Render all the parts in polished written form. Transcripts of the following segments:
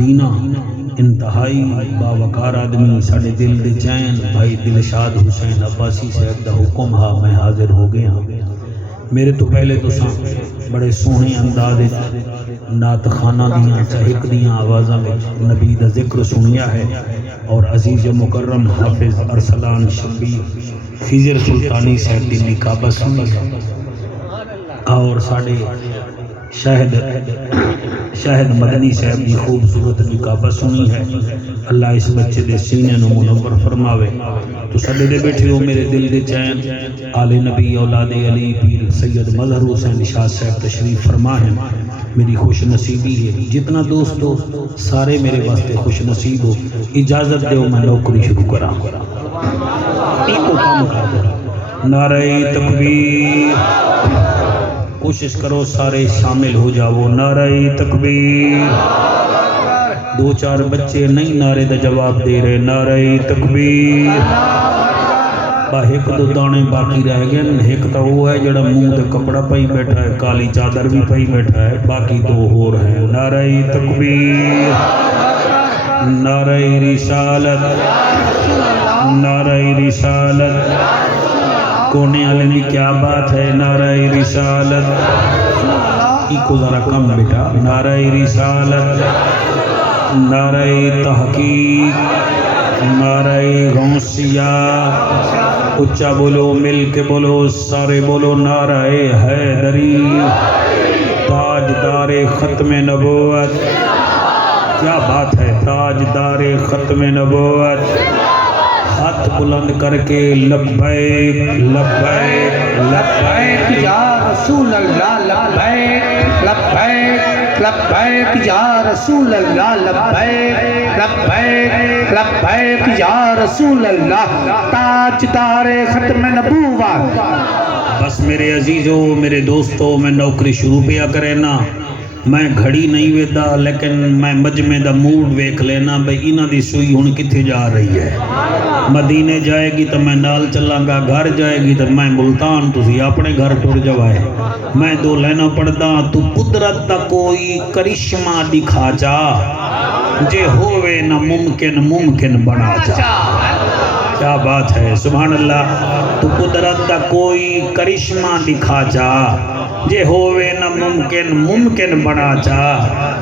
مدینہ انتہائی باوقار آدمی ساڑے دل دے چین بھائی دلشاد حسین عباسی صاحب دا حکم ہا میں حاضر ہو گیا ہاں۔ میرے تو پہلے تو بڑے سوہنے انداز نعت خانہ دیاں چہک دیاں آوازاں میں نبی دا ذکر سنیا ہے، اور عزیز مکرم حافظ ارسلان شبیر خضر سلطانی صاحب دی نکابہ سنی ہے، اور ساڑے شاہد مدنی صاحب دی خوبصورت نکابہ سنی ہے۔ اللہ اس بچے دے سینے نو منور فرماوے۔ تو سڈے دے بیٹھے ہو میرے دل دے چین آل نبی اولاد علی پیر سید مظہر حسین شاہ صاحب تشریف فرما ہیں۔ میری خوش نصیبی ہے جتنا دوست ہو سارے میرے واسطے خوش نصیب ہو۔ اجازت دے میں نوکری شروع کراں، ایک کام کر نعرہ تکبیر، کوشش کرو سارے شامل ہو جاؤ۔ نعرہ تکبیر، دو چار بچے نہیں نعرے دا جواب دے رہے۔ نعرہ تکبیر، ایک دو دانے باقی رہ گئے، ایک تو وہ ہے جڑا منہ تے کپڑا پائی بیٹھا ہے، کالی چادر بھی پائی بیٹھا ہے، باقی دو اور ہیں۔ نعرہ تکبیر، نعرہ رسالت، نعرہ رسالت، کونے والے میں کیا بات ہے؟ نعرہ رسالت، ایک ذرا کم بیٹا۔ نعرہ رسالت، نعرہ تحقیق، نعرہ غوثیہ، اچھا بولو، مل کے بولو، سارے بولو۔ نعرہ حیدری، تاجدار ختم نبوت، کیا بات ہے، تاجدار ختم نبوت، ہاتھ بلند کر کے لبیک لبیک لبیک یا رسول اللہ، لبیک لبیک لبیک یا رسول اللہ، لبیک لبیک لبیک یا رسول اللہ، تاجدار ختم نبوت۔ بس میرے عزیزو، میرے دوستو، میں نوکری شروع پیا کرے نا، میں گھڑی نہیں ویدا لیکن میں مجمع دا موڈ ویکھ لینا بھئی انہاں دی سوئی ہن کتھے جا رہی ہے۔ مدینے جائے گی تو میں نال چلاں گا، گھر جائے گی تو میں ملتان، تسی اپنے گھر ٹر جوائے۔ میں دو لینا پڑھدا، تو قدرت دا کوئی کرشمہ دکھا جا، جے ہووے نہ ممکن ممکن بنا جا۔ کیا بات ہے، سبحان اللہ۔ تو قدرت دا کوئی کرشمہ دکھا جا، جے ہووے نہ ممکن ممکن بنا جا۔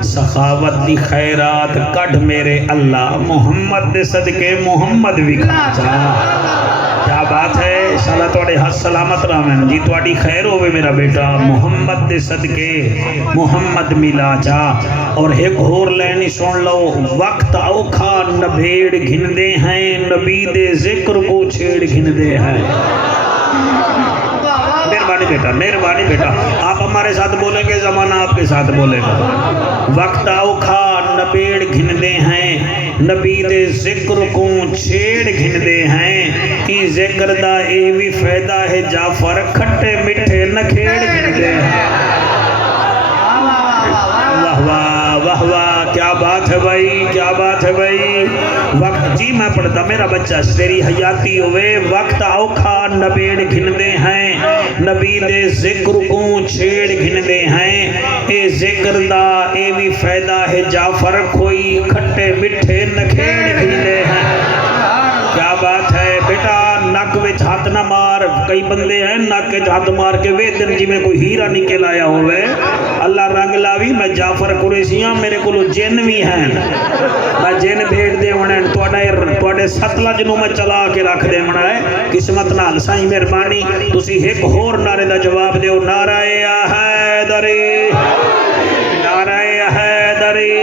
سخاوت دی خیرات کڈ میرے اللہ، محمد دے صدقے محمد وکھا جا۔ کیا بات ہے، انشاءاللہ توڑے ہاتھ سلامت رہن جی، توڑی خیر ہوئے میرا بیٹا، محمد دے صدقے محمد ملا جا۔ اور ایک اور لینی سن لو، وقت اوکھا نبھیڑ گھندے ہیں، نبی دے ذکر کو چھیڑ گھندے ہیں۔ مہربانی بیٹا، مہربانی بیٹا، آپ ہمارے ساتھ بولیں گے، زمانہ آپ کے ساتھ بولے گا۔ وقت اوکھا نبیڑ گھندے ہیں، نبی دے ذکر کو چھیڑ گھندے ہیں، کی ذکر دا اے بھی فائدہ ہے، جعفر کھٹے مٹھے نکھیڑ گھندے ہیں۔ واہ واہ واہ واہ، کیا بات ہے بھائی، کیا بات ہے بھائی۔ وقت جی میں پڑھتا میرا بچہ تیری حیاتی ہوئے، وقت اوکھا نبیڑ گھندے ہیں، نبی دے ذکر کو چھیڑ گھندے ہیں، اے ذکر دا اے بھی فائدہ ہے، جعفر کوئی کھٹے مٹھے نکھیڑ گھندے ہیں۔ کیا بات ہے بیٹا، نک وچ ہاتھ نہ مار، کئی بندے ہیں نک وچ ہاتھ مار کے ویدن جی میں کوئی ہیرا نکل آیا ہوئے، اللہ رنگ لاوی، میں جعفر قریشیاں، میرے کو جن بھی ہیں، میں جن بھیج دے ہونے، توڑے ستلج نو میں چلا کے رکھ دے ہونا ہے، قسمت نال سائیں مہربانی۔ تسی ایک ہور نعرے دا جواب دیو، نعرہ حیدری، نعرہ حیدری۔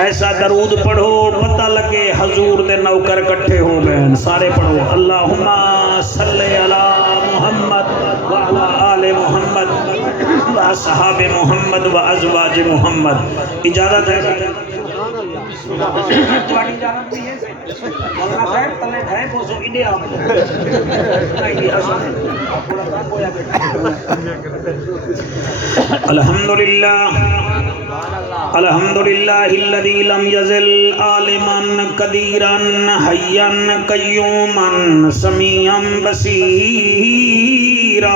ایسا درود پڑھو پتہ لگے حضور دے نوکر کٹھے ہو گئے، سارے پڑھو، اللہم صلی علی محمد وعلی آل محمد واصحاب محمد وازواج محمد۔ اجازت ہے الحمدللہ، الحمدللہ الذی لم یزل عالما قدیرا حیا قیوما سمیعا بصیرا،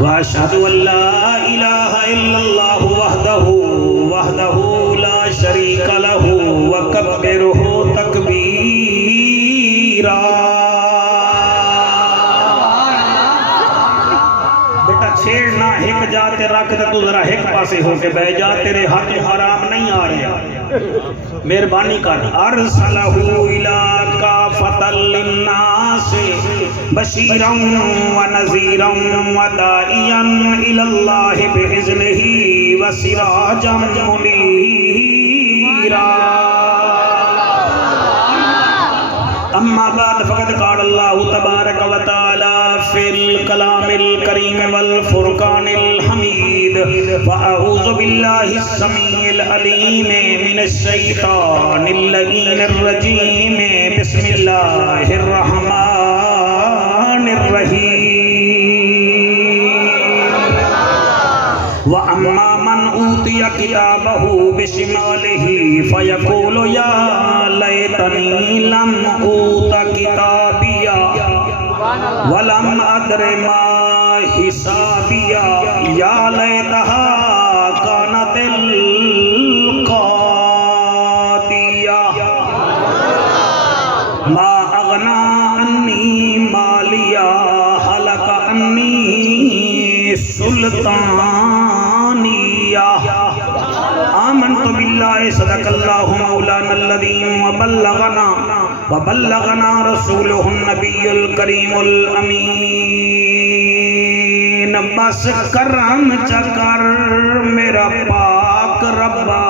واشہد ان لا الہ إلا الله وحده وحده لا شريك له وكبره تكبيرا. بیٹا چھیڑنا ایک جاتے رکھ دے تو ذرا ایک پاسے ہو کے بہ جا تیرے ہاتھ حرام نہیں آ رہے. مہربانی کر. ارسلہ الی کافۃ للناس بشیرا ونذیرا وداعیا الی اللہ باذنہ وسراجا منیرا. اما بعد فقد قال اللہ تبارک و تعالی فی الکلام الکریم والفرقان الحمید. فاعوذ باللہ السمیع العلیم من الشیطان اللعین الرجیم. بسم اللہ الرحمن الرحیم. وَأَمَّا مَنْ أُوتِيَ كِتَابَهُ بِشِمَالِهِ فَيَقُولُ يَا لَيْتَنِي لَمْ أُوتَ كِتَابِيَهْ وَلَمْ أَدْرِ مَا حِسَابِيَهْ يَا لَيْتَهَا كَانَتِ الْقَاضِيَةَ مَا أَغْنَى عَنِّي مَالِيَهْ هَلَكَ عَنِّي سُلْطَانِيَهْ. آمنت باللہ صدق اللہ مولانا العظیم وبلغنا رسولہ النبی الکریم الامین. بس کرم چکر میرا پاک ربا.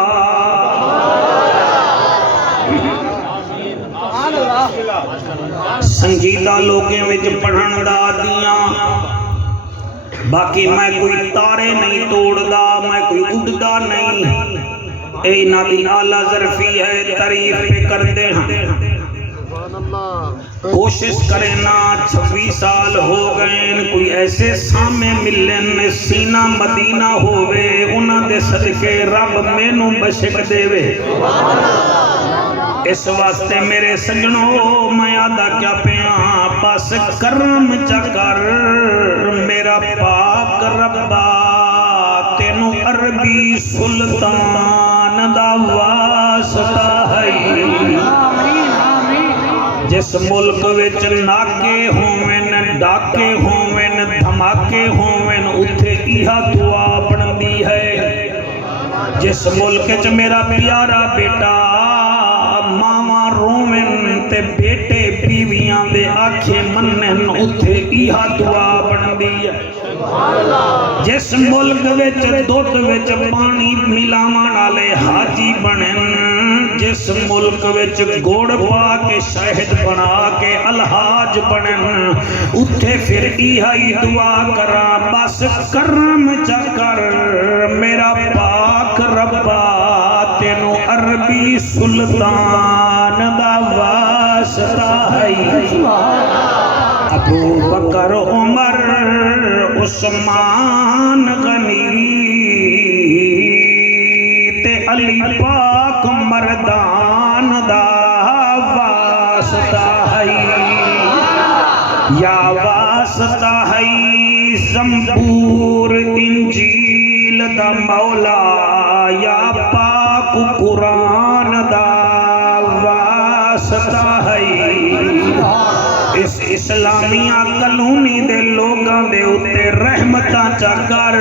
سنجیدہ لوگیں وچ پڑھن دا دیاں باقی میں کوئی تارے نہیں توڑدا میں کوئی اڑدا نہیں. اے نبی اعلیٰ ظرفی ہے تعریف پہ کر دے ہاں. کوشش کریں نا 26 سال ہو گئے کوئی ایسے سامنے ملن سینہ مدینہ ہووے انہاں دے صدقے رب مینوں بشک دے وے. اس واسطے میرے سجنوں میں آدھا کیا پیاں بس کرم چکر میرا پاک ربا. تینوں عربی سلطان دا واسطہ ہے. جس ملک وچ ناکے ہوویں ڈاکے ہوویں دھماکے ہوویں اتھے ایہا دعا بندی ہے. جس ملک وچ میرا پیارا بیٹا ماما رومن تے بیٹے بیویاں دے آنکھیں منن اتھے ایہا دعا بندی ہے. جس ملک وچ دودھ وچ پانی ملاون والے حاجی بنن جس ملک وچ گوڑ پا کے شہد بنا کے الحاج بنن اتھے پھر ایہی دعا کراں بس کرم چکر میرا پاک ربا. تینوں عربی سلطان دا واسطہ ہے. ابو بکر عمر عثمان غنی تے علی پاک مردان دا واسطہ ہے. یا واسطہ ہے زمبور انجیل دا مولا یا پاک قرآن دا واسطہ ہے. اس اسلامیہ کلونی دے لوگاں دے اتے رحمتاں چا کر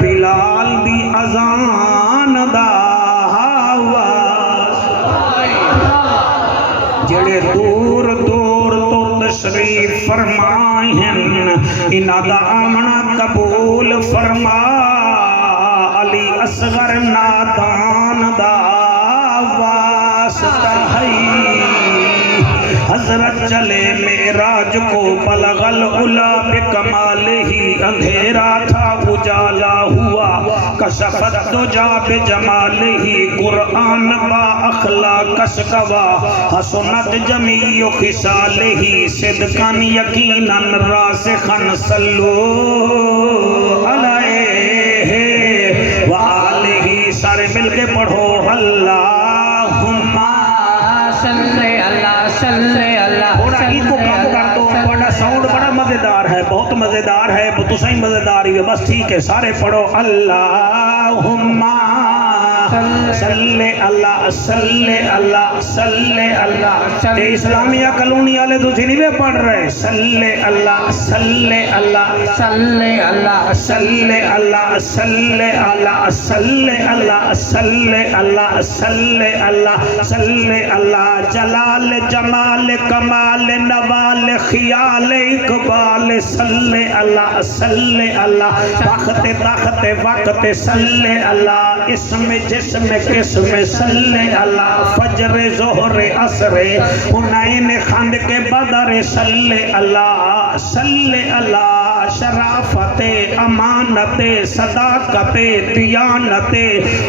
بلال دی اذان دا جڑے دور دور تو تشریف فرمائیں انہاں دا آمنا قبول فرما. علی اصغر نادان دا واسطہ ہے. حضرت چلے معراج کو بلغ العلا بکمالہ اندھیرا تھا اجالا ہوا کشفت دجا بجمالہ قرآن با اخلاق کشکوا حسنت جمیع خصالہ صدقاً یقیناً راسخاً صلو علیہ وآلہ. سارے مل کے پڑھو اللہم صلی اللہ صلی اللہ. تھوڑا ہی کو کام کر دو بڑا ساؤنڈ بڑا مزیدار ہے بہت مزیدار ہے تو صحیح مزیدار ہی ہے بس ٹھیک ہے سارے پڑھو اللہم صلی اللہ صلی اللہ صلی اللہ تے اسلامیہ کلونی والے تو نہیں بھی پڑھ رہے صلی اللہ صلی اللہ صلی اللہ صلی اللہ صلی اللہ صلی اللہ صلی اللہ صلی اللہ صلی اللہ جلال جمال کمال نوال خیال اقبال صلی اللہ صلی اللہ وقت طاقت وقت صلی اللہ اسم جسم قسم صلی اللہ فجر ظہر عصر حنین خند کے بدر صلی اللہ شرافت امانت صداقت دیانت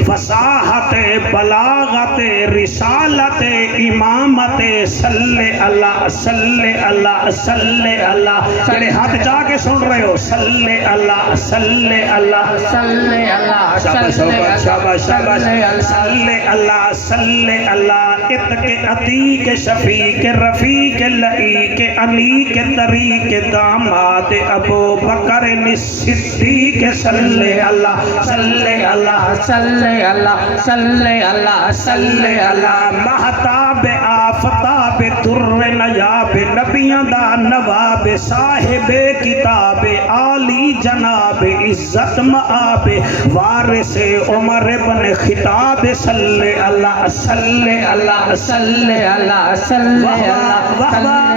فصاحت بلاغت رسالت امامت صلی اللہ صلی اللہ صلی اللہ جڑے ہاتھ جا کے سن رہے ہو صلی اللہ صلی اللہ صلی اللہ شاباش شاباش شاباش صلی اللہ صلی اللہ اتق عتیق شفیق رفیق لعیق انیق طریق داماد ابو بکر صدیق صلی اللہ صلی اللہ صلی اللہ صلی اللہ صلی اللہ مہتاب آفتاب در نیاب نبیاں دا نواب صاحب کتاب عالی جناب عزت مآب وارث عمر بن خطاب صلی اللہ صلی اللہ صلی اللہ صلی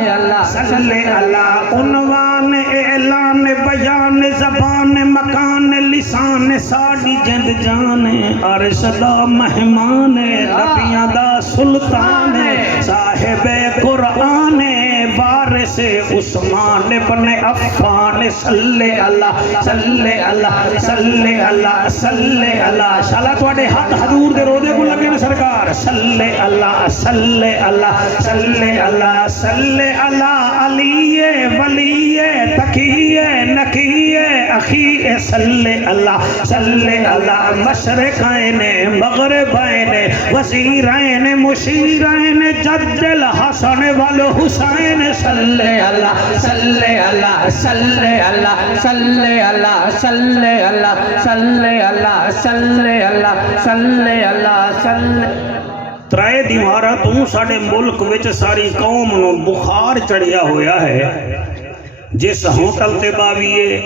اللہ صلی اللہ عنوان اعلان بیان زبان مکان لسان ساڑی جند جان عرش دا مہمان نبیاں دا سلطان صاحب قرآن وارث عثمان بن عفان صلی اللہ صلی اللہ صلی اللہ صلی اللہ شالا تواڈے ہاتھ حضور دے روزے کو لگے نا سرکار صلی اللہ صلی اللہ صلی اللہ صلی اللہ علی ولی تقی نقی اخی صلی اللہ مشرقین مغربین وزیرین مشیرین جد الحسن والحسین صلی اللہ صلی اللہ صلی اللہ صلی اللہ صلی اللہ صلی اللہ صلی اللہ صلی اللہ صلی ترائے دیوارہ تو ساڑے ملک وچ ساری قوم نو بخار چڑھیا ہویا ہے جس ہوٹل تے باویے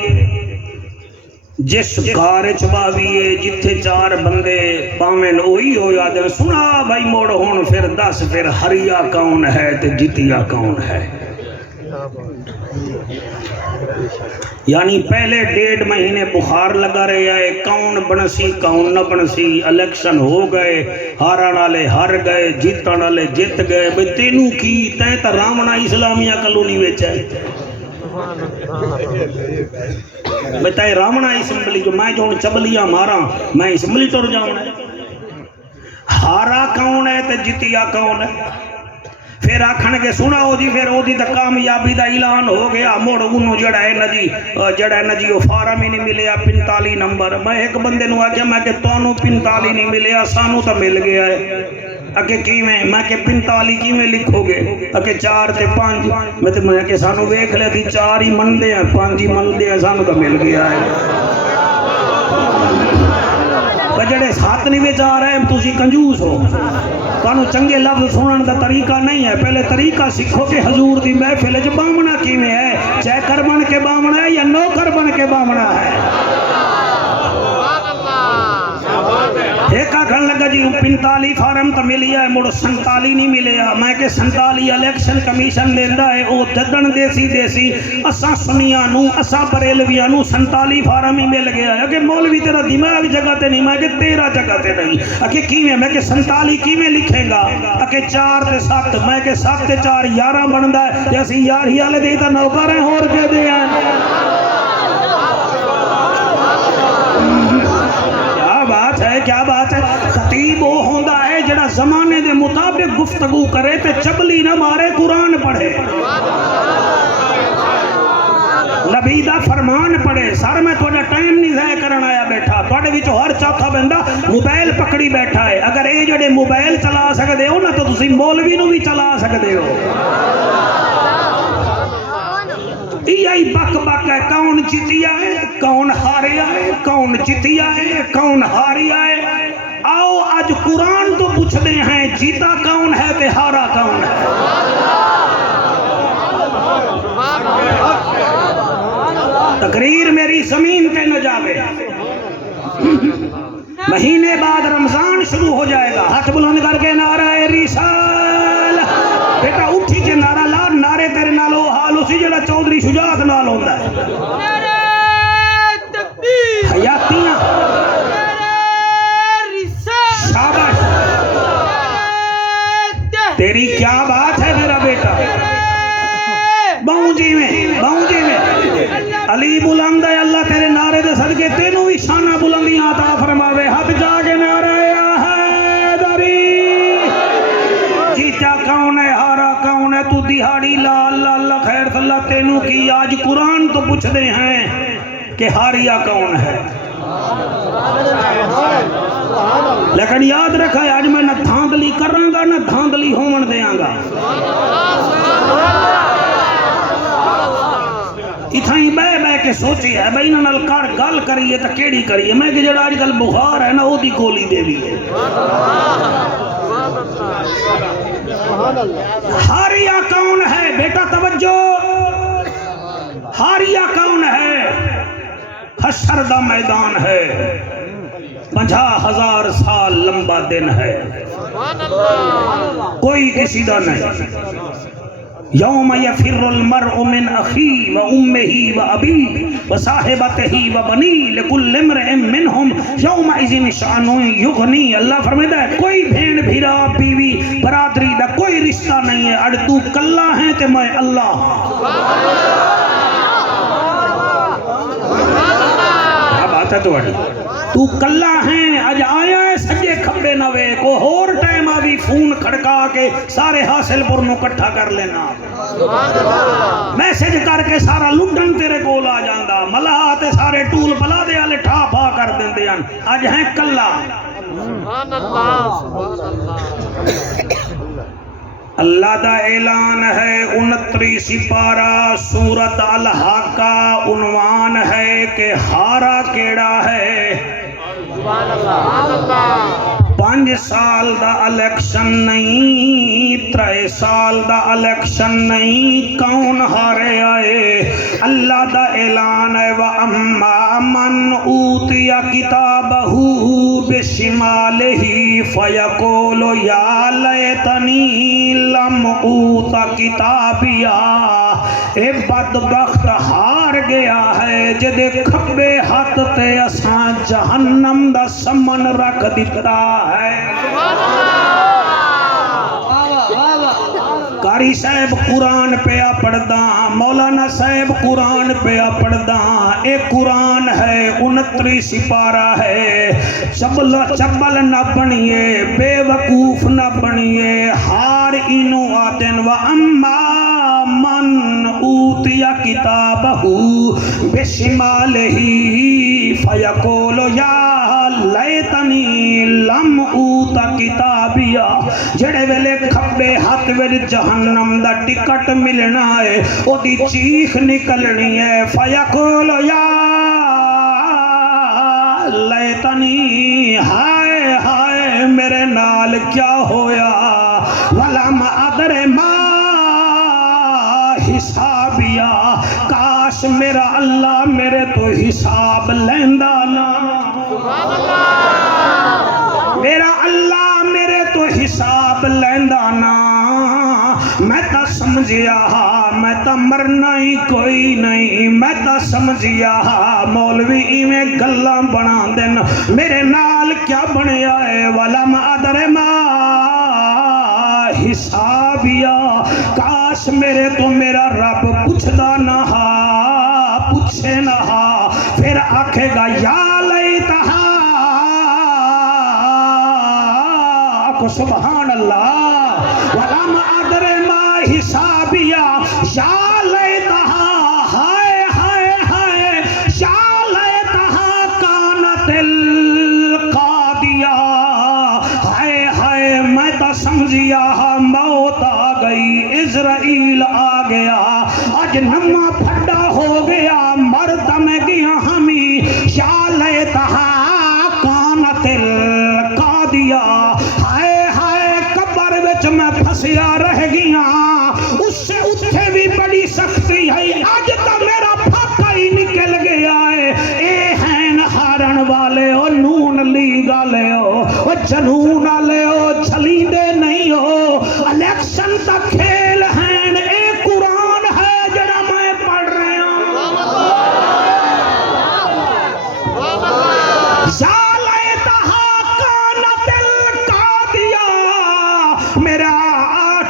جس گھر چ باویے جتھے چار بندے پاویں اوہی ہو جاندے سنا بھائی موڑ ہن پھر دس پھر ہریا کون ہے تے جتیا کون ہے یعنی پہلے 1.5 مہینے بخار لگا رہے ہے کون بنسی کون نہ بنسی الیکشن ہو گئے ہارن والے ہار گئے جیتن والے جیت گئے بھئی تینوں کی تیں تے رامنا اسلامیہ کلونی وچ ہے بتائے رامنا اسمبلی جو میں جو چبلیاں مارا میں اسمبلی ٹر جاؤں ہارا کون ہے تے جتیا کون ہے پھر آکھن کے سنا ہو جی پھر دی کامیابی دا اعلان ہو گیا موڑ انہوں جڑا ہے نجی وہ فارم ہی نہیں ملیا 45 نمبر میں ایک بندے نو آکھیا میں کہ تانوں 45 نہیں ملیا سانوں تا مل گیا ہے اکے کیویں میں کہ 45 کیویں لکھو گے اکے 4 تے 5 میں تے میں کہ سانوں ویکھ لے دی 4 ہی مندے ہیں 5 ہی مندے ہیں سانوں تا مل گیا ہے جڑے ہاتھ نہیں وچ آ رہے ہیں تسی کنجوس ہو تانوں چنگے لفظ سنن دا طریقہ نہیں ہے پہلے طریقہ سیکھو کہ حضور دی محفل وچ بامنا کیویں ہے چیکر بن کے بامنا ہے یا نوکر بن کے بامنا ہے ایک آکھن لگا جی 45 فارم تو ملیا ہے مڑ 47 نہیں ملیا میں کہ 47 الیکشن کمیشن لیندا ہے او ددن دیسی اساں سنیاں نو اساں بریلویاں نو 47 فارم ہی مل گیا ہے کہ مولوی تیرا دماغ جگہ تے نہیں میں کہ تیرا جگہ تے نہیں کہ کیویں میں کہ 47 کیویں لکھے گا کہ 4 تے 7 میں کہ 7 تے 4 11 بندا ہے تے اسی 11 والے دے تے نوکر ہیں اور کے دے ہیں کیا بات ہے خطیب وہ ہوندا ہے جڑا زمانے دے مطابق گفتگو کرے تے چبلی نہ مارے قرآن پڑھے نبی دا فرمان پڑھے سر میں تھوڑا ٹائم نہیں ضائع کرنا آیا بیٹھا تھوڑے وچوں ہر چوتھا بندہ موبائل پکڑی بیٹھا ہے اگر اے جڑے موبائل چلا سکدے ہو نا تو تسی مولوی نو بھی چلا سکدے ہو یہی بک بک ہے، کون جتیا ہے، کون ہاریا ہے، کون جتیا ہے، کون ہاریا ہے۔ آؤ آج قرآن تو پوچھتے ہیں جیتا کون ہے تے ہارا کون ہے۔ تقریر میری زمین تے نہ جاوے، مہینے بعد رمضان شروع ہو جائے گا، ہاتھ بلند کر کے نعرہ رسالہ، بیٹا اٹھی کے نعرہ لا، نعرے تیرے نالو حال اسی جڑا چودھری شجاعت نال ہوندا ہے۔ حیاتیاں شاباش، تیری کیا بات ہے میرا بیٹا، بہوں جی میں علی بلند ہے، اللہ تیرے نعرے دے صدقے تینوں بھی شانہ بلندیاں عطا فرماوے۔ ہاتھ جا کے نعرہ حیدری، جیتا کون ہے ہارا کون ہے، تو دہاڑی لا اللہ اللہ خیر صلی تینوں کی۔ آج قرآن تو پوچھتے ہیں کہ ہاریا کون ہے، لیکن یاد رکھا ہے آج میں نہ دھاندلی کراں گا نہ دھاندلی ہون دیاں گا۔ اتھائیں بے کے سوچی ہے بھائی انہاں نال کر گل کریے تا کیڑی کریے، میں کہ جڑا آج کل بخار ہے نا او دی گولی دے بھی ہے۔ ہاریا کون ہے بیٹا، توجہ، ہاریا کون ہے؟ حشر دا میدان ہے، 50,000 سال لمبا دن ہے، کوئی کسی دا نہیں۔ یوم یفر المرء من اخی و امہ و ابی و صاحبتہ و بنی لکل امرئ منہم یومئذ شأن یغنی۔ اللہ فرماتا ہے کوئی بھین بھیرا بیوی برادری دا کوئی رشتہ نہیں ہے، اڑ تو کلا ہے تے میں اللہ ہوں۔ کیا بات ہے تو کلا ہیں، اج آیا ہے سجے کھبے نوے کو ہور ٹائم آوی فون کھڑکا کے سارے حاصل پر نو کٹھا کر لینا، میسج کر کے سارا لڈن تیرے کول آ جاندا، ملاح تے سارے ٹول بلا دے والے ٹھا پھا کر دیندے ہیں، اج ہیں کلا۔ اللہ دا اعلان ہے 29 سپارہ سورت الحاقہ، عنوان ہے کہ ہارا کیڑا ہے۔ 5 سال دا الیکشن نہیں، 3 سال دا الیکشن نہیں، کون ہارے آئے؟ اللہ دا اعلان ہے وَأَمَّا مَنْ أُوتِيَ كِتَابَهُ بِشِمَالِهِ فَيَقُولُ يَا لَيْتَنِي لَمْ أُوتَ كِتَابِيَهْ۔ اے بدبخت ہار گیا ہے جدے کھبے ہاتھ تے اساں جہنم دا سمن رکھ دیتا ہے۔ قاری صاحب قرآن پیا پڑھدا، مولانا صاحب قرآن پیا پڑھدا، اے قرآن ہے 29 سپارہ ہے۔ چبل نہ بنیے، بے وقوف نہ بنیے، ہار اینو آدن وَأَمَّا مَنْ أُوتِيَ كِتَابَهُ بِشِمَالِهِ فَيَقُولُ يَا لَيْتَنِي لَمْ أُوتَ كِتَابِيَهْ۔ جڑے ویلے کھبے ہاتھ وچ جہنم دا ٹکٹ ملنا ہے، او دی چیخ نکلنی ہے، فَيَقُولُ يَا لَيْتَنِي، ہائے ہائے میرے نال کیا ہویا، وَلَمْ أَدْرِ مَا حسابیا، کاش میرا اللہ میرے تو حساب لیندا نا، میرا اللہ میرے تو حساب لیندا نا، میں تا سمجھیا میں تا مرنا ہی کوئی نہیں، میں تا سمجھیا مولوی ایویں گلاں بنا دین، میرے نال کیا بنیا ہے، ولم ادر ما حسابیا، کاش میرے تو میرا رب پوچھدا نہ پوچھے نہ، پھر آکھے گا یا لیتہا، کو سبحان اللہ، ولم ادر ما حسابیا، یا لیتہا، ہائے ہائے ہائے، یا لیتہا کانت القاضیہ، ہائے ہائے میں تا سمجھیا موت آ گئی، اسرائیل آ گیا، آج نما پھڈا گیا مرد میں گیا ہمیں یا لیتہا کانت القاضیہ ہائے ہائے قبر وچ میں پھسیا رہ گیا اس سے اتھے بھی بڑی سختی ہے آج تا میرا پھاکا ہی نکل گیا ہے اے ہیں ہارن والے او نون لیگ والے او جنون والے او چھلی دے نہیں ہو الیکشن تا کھیل ہیں اے قرآن ہے جڑا میں پڑھ رہا ہوں یا لیتہا کانت القاضیہ میرا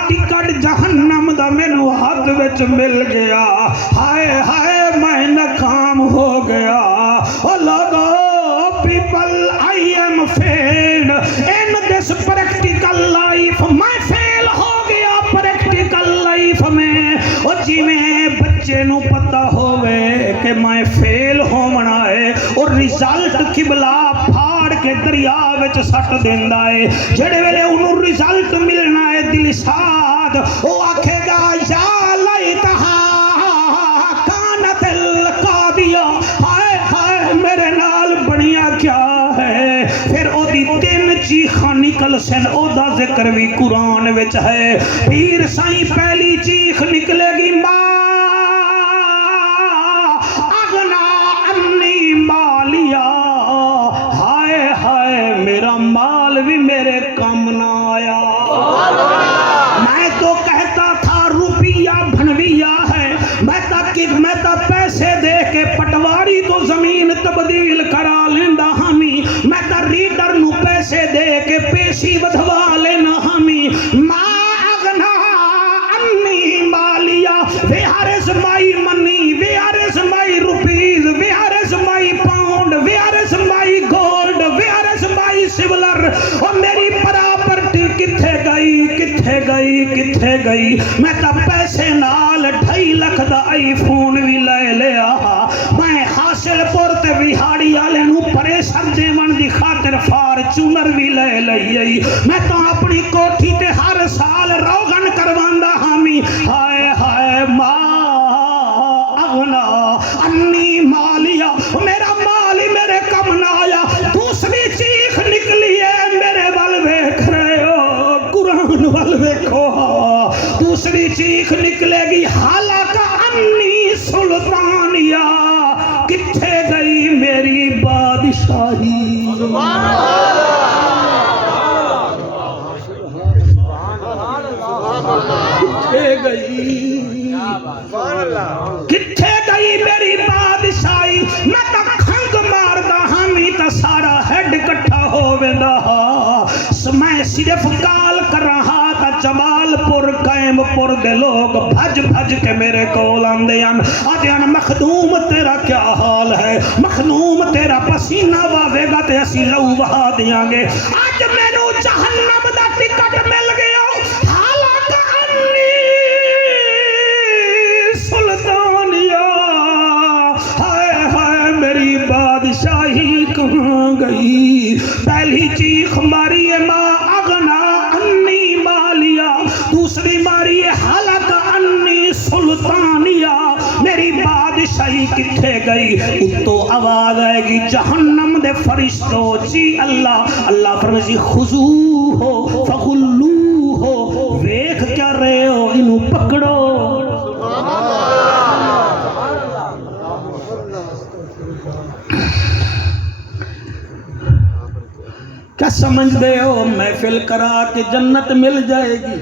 ٹکٹ جہنم دا مینو ہاتھ وچ مل گیا ہائے ہائے میں ناکام ہو گیا او لوگو people I am failed in this practical life میں فیل ہو گیا practical life میں او جی میں بچے نو پتہ ہوئے کہ میں فیل ہومنا ہے اور رزلٹ قبلہ پھاڑ کے دریا وچ سٹ دیندا ہے جڑے ویلے انہوں رزلٹ ملنا ہے دل ساد او آکھے گا یا لیتہا کانت القاضیہ ہائے ہائے میرے نال بنیا کیا ہے پھر او دی تین چیخاں نکل سن او دا ذکر بھی قرآن وچ ہے پیر سائیں پہلی چیخ نکلے گی ماں اغنا انی مالیا ہائے ہائے میرا مال بھی میرے کام نہ آیا میں تو کہتا تھا روپیہ بھنویہ ہے میں تا پیسے دے کے پٹواری تو زمین تبدیل کرا لیندہ ہمیں میں تا ریڈر نو پیسے دے کے پیشی بدھوا لینا ہمیں ما اغنا انی مالیا where is my money where is my rupees where is my pound where is my gold where is my silver اور میری پراپرٹی کتھے گئی کتھے گئی کتھے گئی میں تا پیسے نال 2.5 لاکھ دا آئی فون بھی لے لیا میں حاصل پورتے ویہاڑی آلے نو پریشر دیون دی خاطر فارچونر بھی لے لئی میں تو اپنی کوٹھی تے ہر سال روغن کرواندہ ہمیں ہائے ہائے ماں اغنا انی مالیا میرا مال ہی میرے کم نہ آیا دوسری چیخ نکلی ہے میرے وال ویکھ رہے ہو قرآن وال ویکھو دوسری چیخ نکلے گی حالکہ انی سلطانیہ کتھے گئی میری بادشاہی کتھے گئی میری بادشاہی میں تا کھنگ ماردہ ہمیں تا سارا ہیڈ کٹھا ہو ویندا میں صرف کال کر رہا تا جمال پور قائم پور دے لوگ بھج بھج کے میرے کول آندے آدھیان مخدوم تیرا کیا حال ہے مخدوم تیرا پسینہ واوے گا تے اسی لو وہا دیاں گے آج میں نو جہنم دا ٹکٹ مل گیا حالکہ انی سلطانیہ ہائے ہائے میری بادشاہی کہاں گئی پہلی چیخ ماری ہے ماں اغنا انی مالیا دوسری ماری ہے حالکہ انی سلطانیہ میری بادشاہی کتھے گئی تو آواز آئے گی جہنم دے فرشتو جی اللہ فرمائے خضو ہو فغلو ہو ویکھ کیا رہے ہو انہوں پکڑو کیا سمجھ دے ہو محفل کرا کے جنت مل جائے گی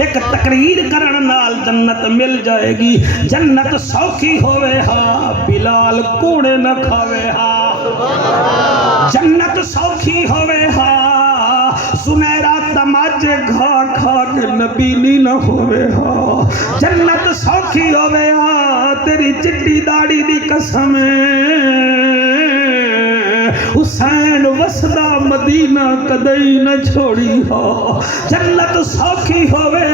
ایک تقریر کرن نال جنت مل جائے گی جنت سوکھی ہوئے ہا بلال کوڑے نہ کھاوے ہا جنت سوکھی ہوئے ہا سنیرا تماجے گھا کھا کے نبینی نہ ہوئے ہا جنت سوکھی ہوئے ہا تیری چٹی داڑی دی قسم حسین وسدہ مدینہ کدئی نہ چھوڑی ہو جنت سوکھی ہوئے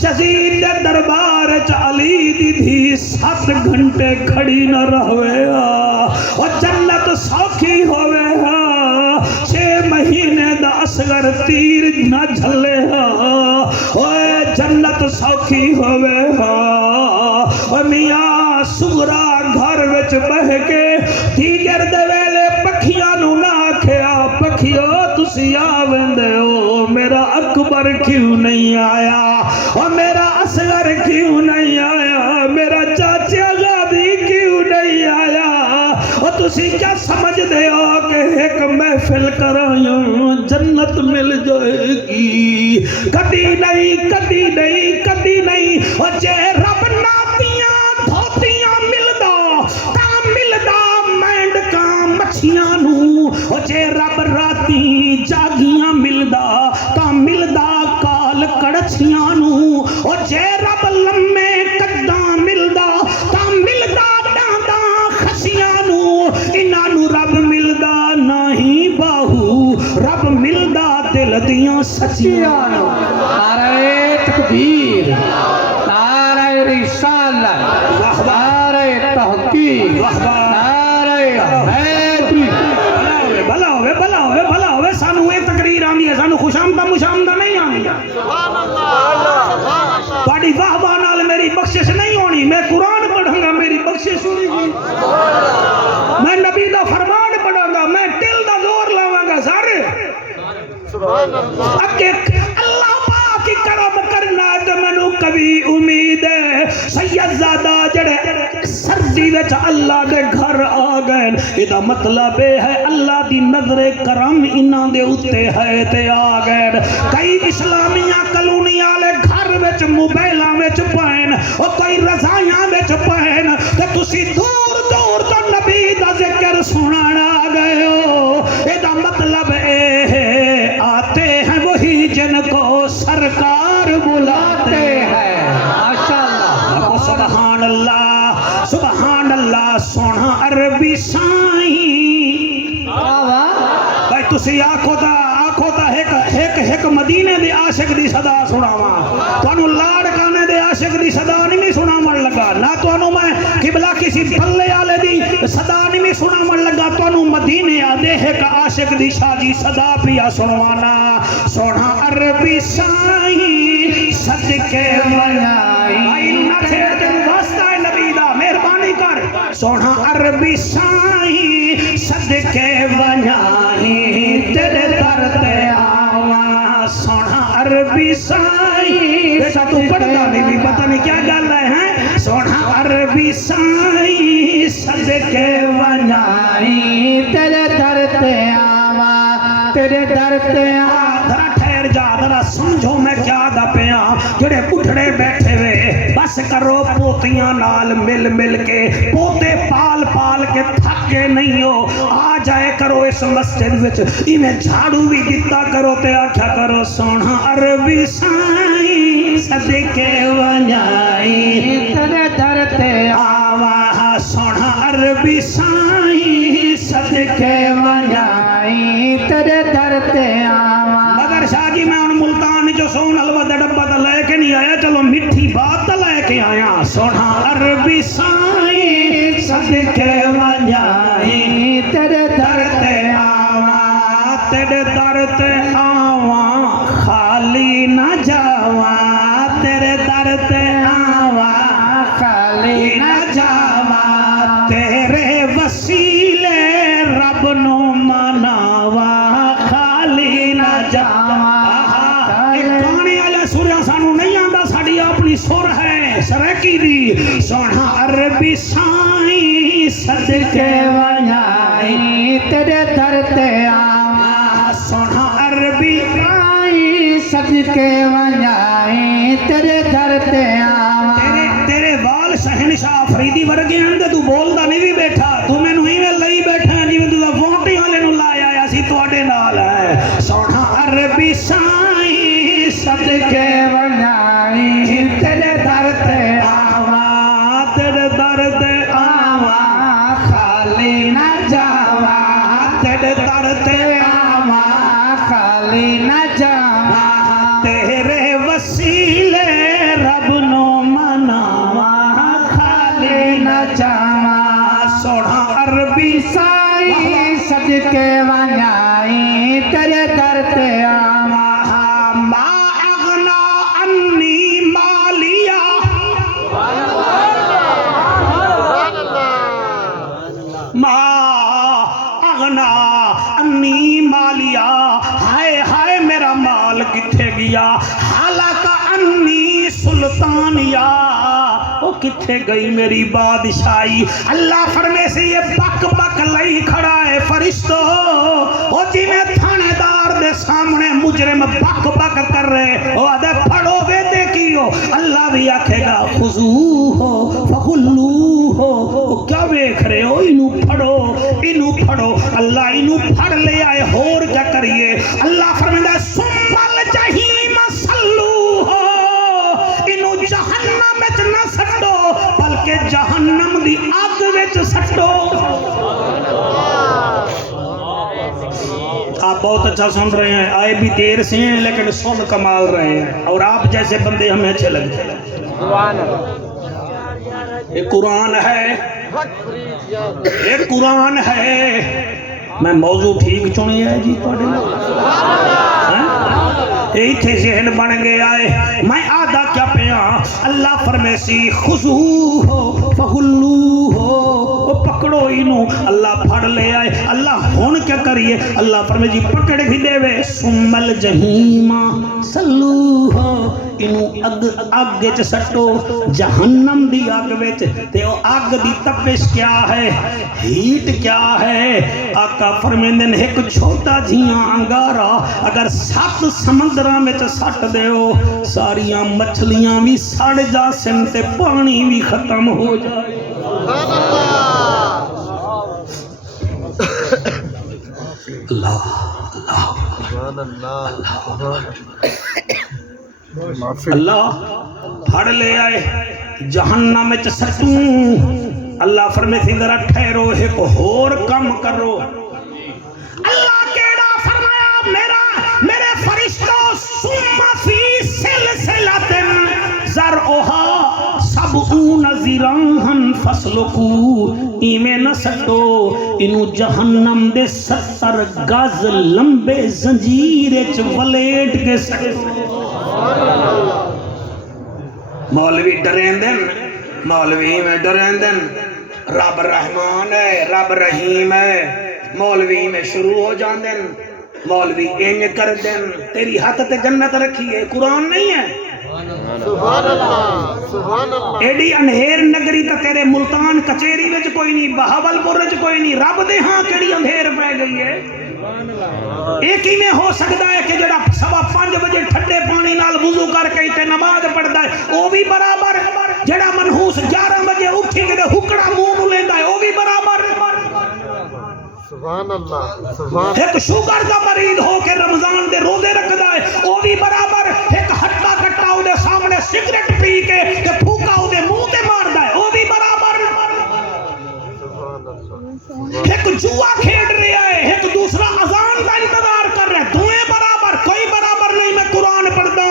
شہید دربار علی دی دھی 7 گھنٹے کھڑی نہ رہوے اور جنت سوکھی ہوئے 6 مہینے دا اصغر تیر نہ جھلے جنت سوکھی ہوئے میاں آکھیا پکھیو تسی آوندے ہو میرا اکبر کیوں نہیں آیا اور میرا اصغر کیوں نہیں آیا میرا چاچا غازی کیوں نہیں آیا اور تسی کیا سمجھ دے ہو کہ ایک محفل کرایوں جنت مل جائے گی کدی نہیں کدی نہیں کدی نہیں اور جے رب ناتیاں دھوتیاں ملدا تا ملدا مینڈ کا مچھیاں نو اور جے رب راتی جاگیاں ملدا تا ملدا کال کڑچیاں نو اور جے رب لمے کداں ملدا تا ملدا ڈانداں خسیاں نو انہاں نو رب ملدا نہیں باہو رب ملدا دل دیاں سچیاں نو نعرہ تکبیر نعرہ رسالت نعرہ تحقیق نعرہ حیدری بھلا ہوئے بھلا ہوئے بھلا ہوئے سانو ایک تقریر آندی ہے سانو خوشامدہ مشامدہ نہیں آندی تھوڑی واہ واہ نال میری بخشش نہیں ہونی میں قرآن پڑھوں گا میری بخشش ہوئی میں نبی دا فرمان پڑھوں گا میں دل دا زور لاواں گا سارے اکے اللہ پاک کی کرم کرنا تو منو کبھی امید ہے سید زادہ جڑے سردی وچ اللہ دے گھر آ گئے ادا مطلب ہے اللہ دی نظر کرم انہاں دے اتے ہے تے آ گئے کئی اسلامیہ کلونی والے گھر وچ موبائلاں وچ پین او کئی رضائیاں وچ پین تے تسی دور دور تو نبی دا ذکر سنن آ گئے ہو ادا مطلب ہے آتے ہیں وہی جن کو سرکار بلاتے ہیں ماشاءاللہ سبحان اللہ سبحان اللہ سونا عربی سائیں بھائی تسی آکھو تا ایک مدینے دی عاشق دی صدا سناواں تانوں لاڑ کانے دے عاشق دی صدا نہیں سناون لگا نہ تانوں میں قبلہ کسی بھلے والے دی صدا نہیں سناون لگا تانوں مدینے دے ایک عاشق دی شادی صدا پیا سنوانا سونا عربی سائیں صدقے ونائی نتھے تے واسطہ ہے نبی دا مہربانی کر سونا عربی سائیں صدقے ونائی تیرے در تے آواں سونا عربی سائیں بیٹا تو پڑھتا نہیں بھی پتہ نہیں کیا گل ہے سونا عربی سائیں صدقے ونائی تیرے در تے آواں تیرے در تے آواں ذرا ٹھہر جا ذرا سمجھو میں کیا دا پیا جڑے پٹھڑے بیٹھے ہوئے بس کرو پوتیاں نال مل مل کے پوتے پال پال کے تھکے نہیں ہو آ جائے کرو اس مسجد وچ ایویں جھاڑو بھی دتا کرو تے آکھیا کرو سونا عربی سائیں صدقے ونائی تیرے در تے آواں سونا عربی سائیں صدقے ونائی تیرے در تے آواں مگر شاہ جی میں ان ملتان جو سون حلوہ دا ڈبہ تا لے کے نہیں آیا چلو مٹھی بات تا لے کے آیا سونا عربی سائیں صدقے ونائی تیرے در تے آواں تیرے در تے آواں خالی نہ جاواں تیرے در تے آواں خالی نہ جاواں تیرے وسیلے رب نو مناواں خالی نہ جاواں ایک گانے والا سوریا سانو نہیں آندا ساڈی اپنی سر ہے سرکی دی سونا عربی سائیں صدقے ونائی تیرے در تے آواں سونا عربی سائیں صدقے ونائی تیرے در تے آواں تیرے وال شہنشاہ افریدی ورگے ہیں تو بولدا نہیں بھی بیٹھا تو مینوں ایویں لئی بیٹھا جویں تو ووٹی والے نوں لایا آیا سی تواڈے نال ہے سونا عربی سائیں صدقے ونائی تیرے در تے آواں تیرے در تے آواں خالی نہ جاواں تیرے در تے آواں خالی نہ جاواں تیرے وسیلے رب نو مناواں خالی نہ جاواں سونا عربی سائیں صدقے ونائی تیرے در تے آواں ما اغنا انی مالیا ما اغنا انی یا حالک انی سلطانیہ، وہ کتھے گئی میری بادشاہی؟ اللہ فرمے سے یہ بک بک لئی کھڑا ہے فرشتو، وہ جی میں تھانے دار دے سامنے مجرم بک بک کر رہے، وہ آدھے پھڑو گے دیکھیو، اللہ بھی آکھے گا خذوہ فغلوہ، وہ کیا دیکھ رہے ہو؟ انہوں پھڑو، اللہ انہوں پھڑ لے آئے، اور کیا کریے؟ اللہ فرمائے ثم الجحیم صلوہ، انہوں جہنم وچ نہ سٹو بلکہ جہنم دی آگ وچ سٹو۔ آپ بہت اچھا سن رہے ہیں، آئے بھی دیر سے ہیں لیکن سن کمال رہے ہیں، اور آپ جیسے بندے ہمیں اچھے لگتے ہیں۔ یہ قرآن ہے، یہ قرآن ہے۔ میں موضوع ٹھیک چنی ہے جی تھوڑے یہی تھے ذہن بن گیا ہے۔ میں آدھا کیا پیا؟ اللہ فرمے سی خذوہ فغلوہ، پکڑو انہوں، اللہ پھڑ لے آئے۔ اللہ ہون کیا کریے؟ اللہ فرمے جی پکڑ بھی دے وے، ثم الجحیم صلوہ، انہوں اگ چ سٹو، جہنم دی اگ وچ۔ تے او اگ دی تپش کیا ہے؟ ہیٹ کیا ہے؟ آقا فرمیندے نے ایک چھوٹا جھیاں انگارا اگر 7 سمندراں وچ سٹ دیو، ساریاں مچھلیاں بھی سڑ جاسن تے پانی بھی ختم ہو جائے۔ اللہ اللہ پھڑ لے آئے جہنم وچ سٹوں۔ اللہ فرمے تھی ذرا ٹھہرو، ایک اور کم کرو۔ اللہ کیڑا فرمایا میرے فرشتوں ثم فی سلسلۃ ذرعها 70 ذراعا فاسلکوہ، ایویں نہ سٹو، انہوں جہنم دے 70 گز لمبے زنجیر وچ ولیٹ کے سٹو۔ مولوی ڈرین دن، مولوی میں ڈرین دن، رب رحمان ہے، رب رحیم ہے، مولوی میں شروع ہو جان دن، مولوی اینج کر دن، تیری ہاتھ تے جنت رکھی ہے، قرآن نہیں ہے۔ سبحان اللہ، سبحان اللہ۔ ایڈی انہیر نگری تا تیرے ملتان کچیری وچ کوئی نہیں، بہاول پور وچ کوئی نہیں، رب دے ہاں کیڑی اندھیر پہ گئی ہے۔ ایک ہی میں ہو سکتا ہے کہ جڑا 5:15 بجے ٹھنڈے پانی نال وضو کر کے تے نماز پڑھدا ہے وہ بھی برابر، جڑا منحوس 11 بجے اٹھی کے ہکڑا منہ نو لیندا ہے وہ بھی برابر۔ سبحان اللہ، سبحان۔ ایک شوگر کا مریض ہو کے رمضان دے روزے رکھدا ہے وہ بھی برابر، ایک ہٹا کٹا او دے سامنے سگریٹ پی کے تے پھوکا او دے منہ تے ماردا ہے وہ بھی برابر۔ ایک جوا کھیل رہا ہے، ایک دوسرا اذان کا انتظار کر رہا ہے، دوئیں برابر، کوئی برابر نہیں۔ میں قرآن پڑھتا،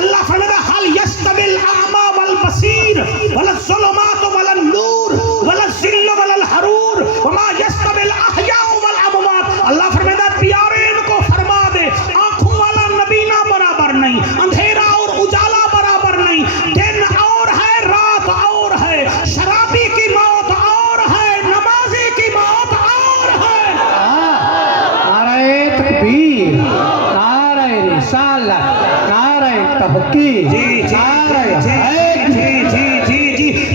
اللہ فرماتا حل یستوی الاعمی والبصیر ولا الظلمات ولا النور ولا الظل ولا الحرور وما یستوی الاحیاء والاموات۔ اللہ فرماتا پیارے ان کو فرما دے آنکھوں والا نبینا برابر نہیں، اندھیرا اور اجالا برابر نہیں، دن اور ہے رات اور ہے، شرابی کی موت اور ہے، نمازی کی موت اور ہے۔ نعرہ تکبیر، نعرہ رسالت، نعرہ تحقیق، نعرہ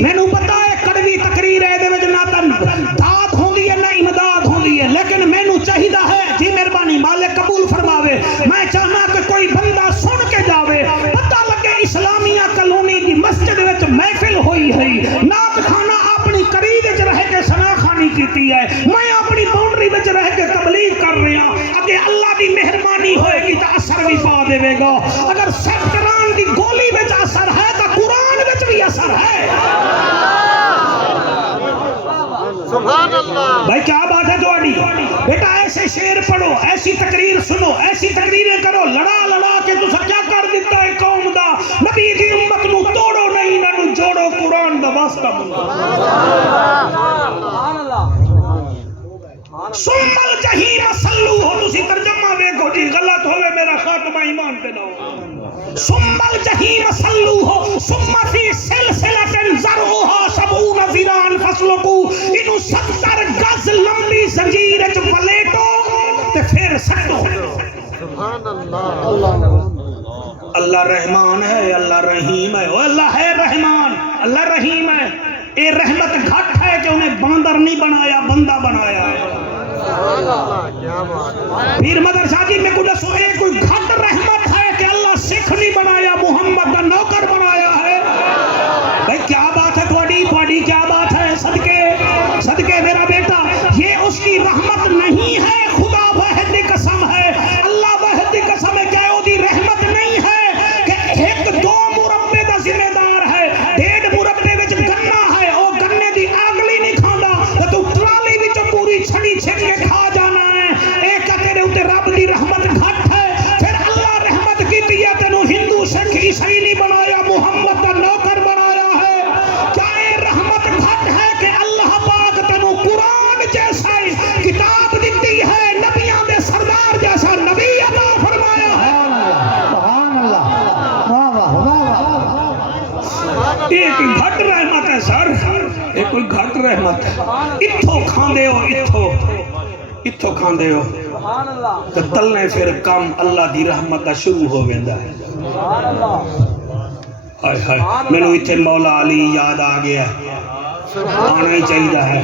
میں نو پتا ہے کڑوی تقریر ہے دے وچ نہ تن داد ہوندی ہے نہ امداد ہوندی ہے، لیکن میں نو چاہیدا ہے جی مہربانی مالک قبول فرماوے، میں چاہنا کہ کوئی بندہ سن کے جاوے، پتہ لگے اسلامیہ کالونی دی مسجد وچ محفل ہوئی ہے، نعت خانہ اپنی قرید وچ رہ کے ثنا خانی کیتی ہے، میں اپنی باؤنڈری وچ رہ کے تبلیغ کر رہا ہوں، اگے اللہ دی مہربانی ہوئے گی تو اثر بھی پا دے گا۔ اگر سیکٹران دی گولی وچ اثر ہے تو قرآن وچ بھی اثر ہے۔ سبحان اللہ۔ بھائی کیا بات ہے تھوڑی؟ بیٹا ایسے شعر پڑھو، ایسی تقریر سنو، ایسی تقریریں کرو، لڑا لڑا کے تو کیا کر دیتا ہے قوم دا، نبی دی امت نو توڑو نہیں نہ جوڑو، قرآن دا واسطہ بنو۔ ثم الجحیم صلوہ، تسی ترجمہ دیکھو جی، غلط ہوئے میرا خاتمہ ایمان پہ نہ ہو۔ ثم الجحیم صلوہ ثم فی سلسلۃ ذرعها 70 ذراعا فاسلکوہ، انہوں 70 گز لمبی زنجیر وچ ولیٹو تے پھر سٹو۔ سبحان اللہ۔ اللہ رحمان ہے، اللہ رحیم ہے، او اللہ ہے رحمان، اللہ رحیم ہے، اے رحمت گھٹ ہے کہ انہیں باندر نہیں بنایا، بندہ بنایا ہے۔ سبحان اللہ، کیا بات ہے۔ پیر مدر شاہ جی میں کو دسو اے کوئی گھٹ رحمت ہے کہ اللہ سکھ نہیں بنایا، محمد کا نوکر بنایا ہے؟ بھائی کیا بات ہے تھوڑی کیا بات ہے؟ صدقے میرا بیٹا، یہ اس کی رحمت نہیں ہے، خدا واحد کی قسم ہے، اللہ واحد کی قسم ہے، کیا وہ دی رحمت نہیں ہے کہ ایک دو مربے دا ذمہ دار ہے، 1.5 مربے وچ گنا ہے، او گنے دی اگلی نہیں کھاندا تے تو ٹرالی وچ پوری چھڑی چھڑ کے کھا جانا ہے، اے کہ تیرے اوتے رب دی رحمت گھٹ ہے، پھر اللہ رحمت کیتی ہے تینوں ہندو سکھ عیسائی نہیں بنایا، محمد دا نوکر بنایا ہے۔ کیا اے رحمت گھٹ ہے کہ اللہ پاک تینوں قرآن جیسا کتاب دیتی ہے، نبیاں دے سردار جیسا نبی عطا فرمایا ہے؟ سبحان اللہ، واہ واہ واہ واہ۔ یہ کوئی گھٹ رحمت ہے سر، یہ کوئی گھٹ رحمت ہے؟ اتھو کھاندے ہو، اتھو کھاندے ہو تو تلنے پھر کم اللہ دی رحمت دا شروع ہو ویندا ہے۔ ہائے ہائے، مینوں ایتھے مولا علی یاد آ گیا، آنا ہی چاہیے ہے۔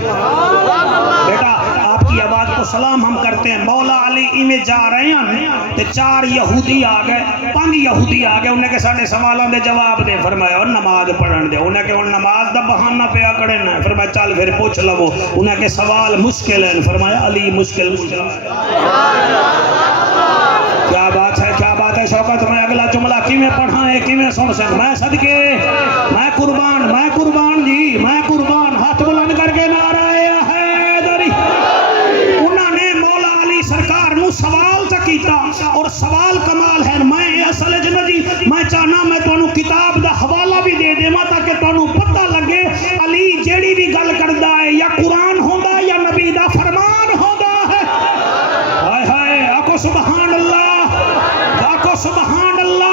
بیٹا آپ کی آواز کو سلام ہم کرتے ہیں، مولا علی میں جا رہے ہیں تے 4 یہودی آ گئے، 5 یہودی آ گئے، انہیں کہ ساڈے سوالوں دے جواب دے، فرمایا اور نماز پڑھن دے، انہیں کہ نماز دا بہانہ پیا کڑے نہ، فرمایا چل پھر پوچھ لو، انہیں کہ سوال مشکل ہے، فرمایا علی مشکل کیا بات ہے، کیا بات ہے شوکت، میں اگلا جملہ کیویں پڑھاں ہے، کیویں سن سک، میں صدقے، میں قربان جی، میں قربان، ہاتھ بلند کر کے نعرہ حیدری۔ انہوں نے مولا علی سرکار نو سوال تا کیتا، اور سوال کمال ہے، میں اصل جی میں چاہنا میں تانوں کتاب دا حوالہ بھی دے دیواں تاکہ تانوں پتہ لگے علی جیڑی بھی گل کردا ہے یا قرآن ہوندا یا نبی دا فرمان ہوندا ہے۔ ہائے ہائے، آکو سبحان اللہ، آکو سبحان اللہ۔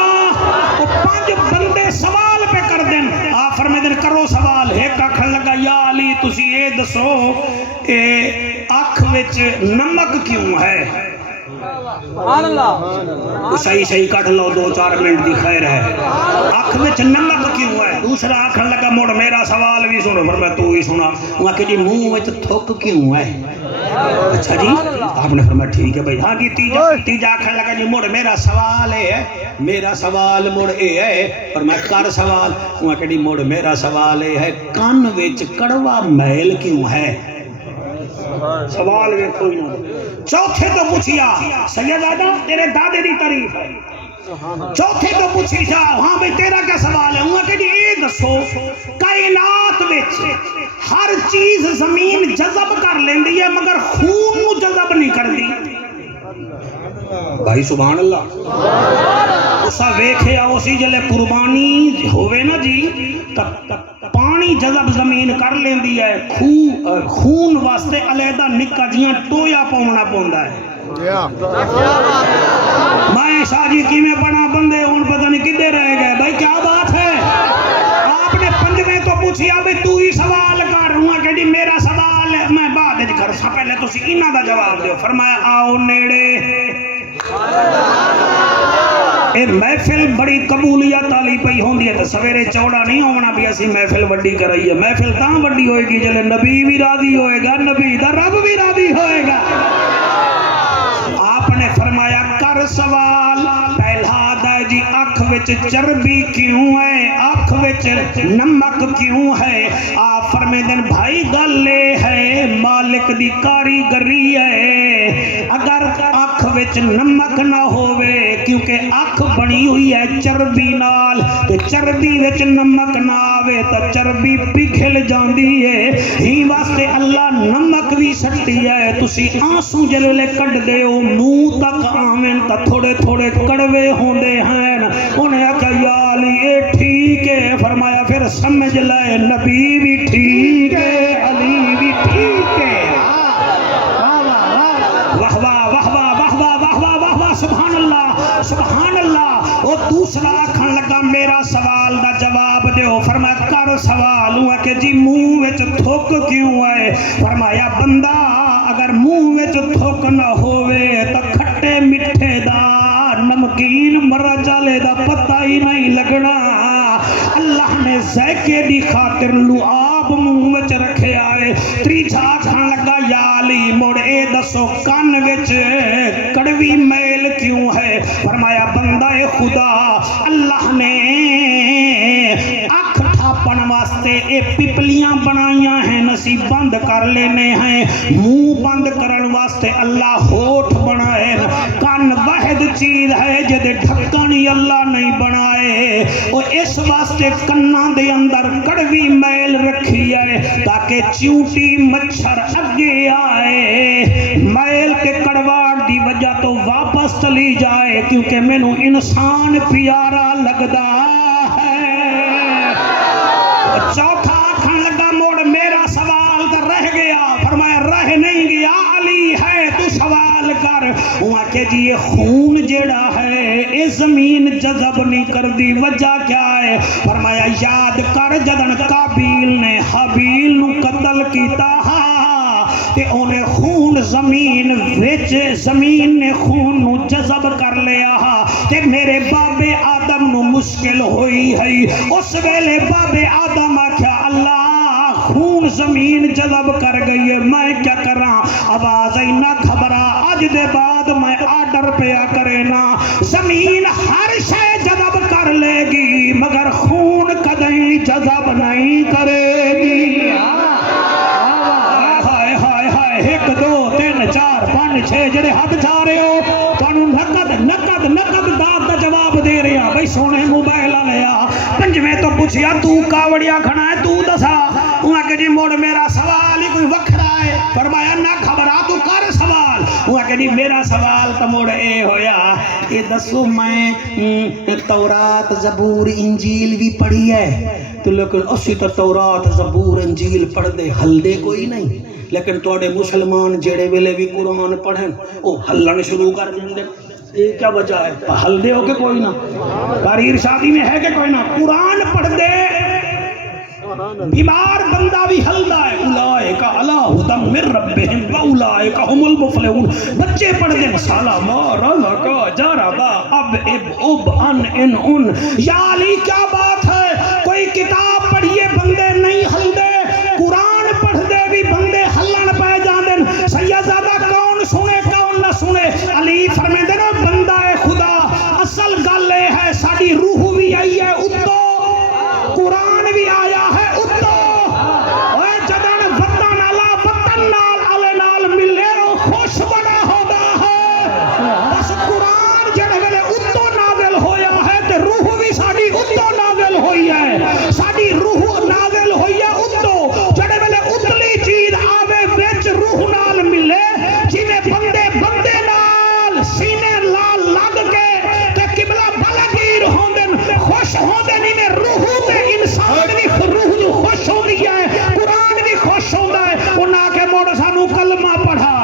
وہ 5 بندے سوال پہ کر دیں، آپ فرمائے دیں کرو سوال، ایک آکھن لگا یا علی تسی اے دسو اے اکھ وچ نمک کیوں ہے؟ صحیح کٹ لو 2-4 منٹ دی خیر ہے، اکھ وچ نمک کیوں ہے؟ دوسرا آکھن لگا مڑ میرا سوال بھی سنو، فرمایا تو ہی سنا، وہ کہ جی منہ وچ تھک کیوں ہے؟ اچھا جی، آپ نے فرمایا ٹھیک ہے بھائی، ہاں جی تیجا آکھن لگا جی مڑ میرا سوال ہے، میرا سوال مڑ اے ہے، پر میں کر سوال، وہ کہ جی مڑ میرا سوال اے ہے کان وچ کڑوا میل کیوں ہے؟ سوال ویکھو ہی نہ۔ چوتھے تو پوچھیا سیدادہ تیرے دادے دی تعریف ہے، چوتھے تو پوچھی جا ہاں بھئی تیرا کیا سوال ہے؟ انہوں کہ جی اے دسو کائنات وچ ہر چیز زمین جذب کر لیندی ہے مگر خون نو جذب نہیں کردی۔ بھائی سبحان اللہ، اسا ویکھیا اسی جلے قربانی ہوئے نا جی پانی جذب زمین کر لیندی ہے، خون واسطے علیحدہ نکا جیاں ٹویا پاؤنا پوندا ہے۔ میں شاہ جی کی میں بڑا بندے ہون پتہ نہیں کدھے رہ گئے، بھائی کیا بات ہے؟ آپ نے 5ویں تو پوچھیا بھی تو ہی سوال کر، ہوں کہ جی میرا سوال ہے میں بعد وچ کر سا، پہلے تسی انہاں دا جواب دیو۔ فرمایا آؤ نیڑے، اے محفل بڑی قبولیت والی پئی ہوندی ہے تے سویرے چوڑا نہیں ہونا بھی اسی محفل وڈی کرائیے، محفل تاں وڈی ہوئے گی جلے نبی بھی راضی ہوئے گا، نبی دا رب بھی راضی ہوئے گا۔ آپ نے فرمایا کر سوال، پہلا آدھا جی اکھ وچ چربی کیوں ہے، اکھ وچ نمک کیوں ہے؟ آپ فرمائے دن بھائی گل لے ہے مالک دی کاریگری ہے، اگر اکھ وچ نمک نہ ہوئے کیونکہ اکھ بنی ہوئی ہے چربی نال، تے چربی وچ نمک نہ آوے تو چربی پگھل جاندی ہے، ہی واسطے اللہ نمک بھی سٹی ہے، تسی آنسو جلے کٹ دے ہو منہ تک آمین تا تھوڑے تھوڑے کڑوے ہوندے ہیں، انہیں کہا یا علی اے ٹھیک ہے، فرمایا پھر سمجھ لائے نبی بھی ٹھیک ہے علی بھی ٹھیک ہے۔ واہ واہ واہ واہ واہ واہ واہ واہ واہ واہ، سبحان اللہ سبحان اللہ۔ وہ دوسرا آکھن لگا میرا سوال دا جواب دیو، فرمایا کر سوال، ہوا کہ جی منہ وچ تھوک کیوں ہے؟ فرمایا بندہ اگر منہ وچ تھوک نہ ہوئے تو کھٹے مٹھے دا نمکین مرچ والے دا پتہ ہی نہیں لگنا. اللہ نے ذائقے دی خاطر لعاب منہ وچ رکھے آئے. تریجا کھان لگا یا علی مڑ اے دسو کان وچ کڑوی میل کیوں ہے؟ فرمایا بندہ خدا اللہ نے اکھ ٹھاپن واسطے اے پپلیاں بنائیاں ہیں نصیب بند کر لینے ہیں. منہ بند کرن واسطے اللہ ہوٹھ بنائے. کان واحد چیز ہے جدے ڈھکن ہی اللہ نہیں بنائے. اور اس واسطے کناں دے اندر کڑوی میل رکھی ہے تاکہ چیونٹی مچھر اگے آئے میل کے کڑواٹ دی وجہ تو واپس چلی جائے کیونکہ مینوں انسان پیارا لگدا ہے. چوتھا آکھن لگا موڑ میرا سوال تو رہ گیا. فرمایا رہ نہیں گیا علی ہے تو سوال کر. وہاں کہ جی یہ خون جیڑا ہے یہ زمین جذب نہیں کر دی وجہ کیا ہے؟ فرمایا یاد کر جدن قابیل نے حابیل نو قتل کیتا تے اونے خون زمین وچ زمین نے خون نو جذب کر لیا تے میرے بابے آدم نو مشکل ہوئی ہے. اس ویلے بابے آدم آکھیا اللہ خون زمین جذب کر گئی ہے میں کیا کراں؟ آواز آئی نہ گھبرا اج دے بعد میں آرڈر پیا کرے نا زمین ہر شے جذب کر لے گی مگر خون کدیں جذب نہیں کرے گی. ہائے ہائے ہائے 1 2 3 4 5 6 جڑے ہاتھ جا رہے ہو تانوں نقد نقد نقد داد دا جواب دے رہے ہیں. بھائی سونے موبائل لیا پنجویں تو پوچھیا تو کاوڑیا کھڑا ہے تو دسا. انہاں کہ جی موڑ میرا سوال ہی کوئی وکھرا ہے. فرمایا نہ گھبرا تو کر سوال. انہاں کہ جی میرا سوال تو موڑ اے ہویا یہ دسو میں تورات زبور انجیل بھی پڑھی ہے تو لیکن اسی تو تورات زبور انجیل پڑھ دے ہل دے کوئی نہیں. لیکن توڑے مسلمان جڑے ویلے بھی قرآن پڑھیں او ہلن شروع کر دیں دے. یہ کیا وجہ ہے؟ ہل دے ہو کہ کوئی نہ قاری ارشادی میں ہے کہ کوئی نہ قرآن پڑھ دے بیمار بندہ بھی ہلدا ہے. اولئک علی ھدی من ربہم واولئک ھم المفلحون. بچے پڑھ دیں سالا مارا لگا جربا اب اب ان ان ان. یا علی کیا بات ہے؟ کوئی کتاب پڑھیے بندے نہیں ہلدے قرآن پڑھ دے بھی بندے ہلن پہ جاندن. سیدزادہ کون سنے کون نہ سنے. علی فرمیندے نا بندہ خدا اصل گل یہ ہے ساری روح بھی آئی ہے اتو قرآن بھی آیا ہے اتو. اوے جدن وطن والا وطن نال علی نال ملے او خوش بڑا ہوتا ہے. بس قرآن جڑے ویلے اتو نازل ہویا ہے تے روح بھی ساری اتو نازل ہوئی ہے. ساری روح نازل ہوئی ہے اتو. جڑے ویلے اتلی چیز آوے وچ روح نال ملے جویں بندے بندے نال سینے لال لگ کے تے قبلہ بلگیر ہوندن خوش ہوندن انہیں روح تے انسان بھی روح جو خوش ہوندی ہے قرآن بھی خوش ہوندا ہے. انہاں کے موڑ سانو کلمہ پڑھا.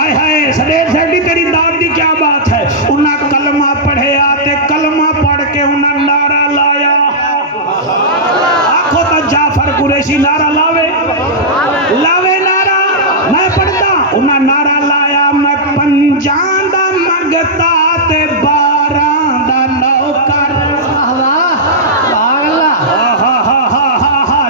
آئے ہائے سدیر سیڈی تیری داد دی کیا بات ہے؟ انہاں کلمہ پڑھے آتے کلمہ پڑھ کے انہاں نعرہ لایا. آنکھوں تا جعفر قریشی نعرہ لاوے لاوے نعرہ میں پڑھتا. انہاں نعرہ لایا میں پنجاں دا منگتا تے 12 دا نوکر.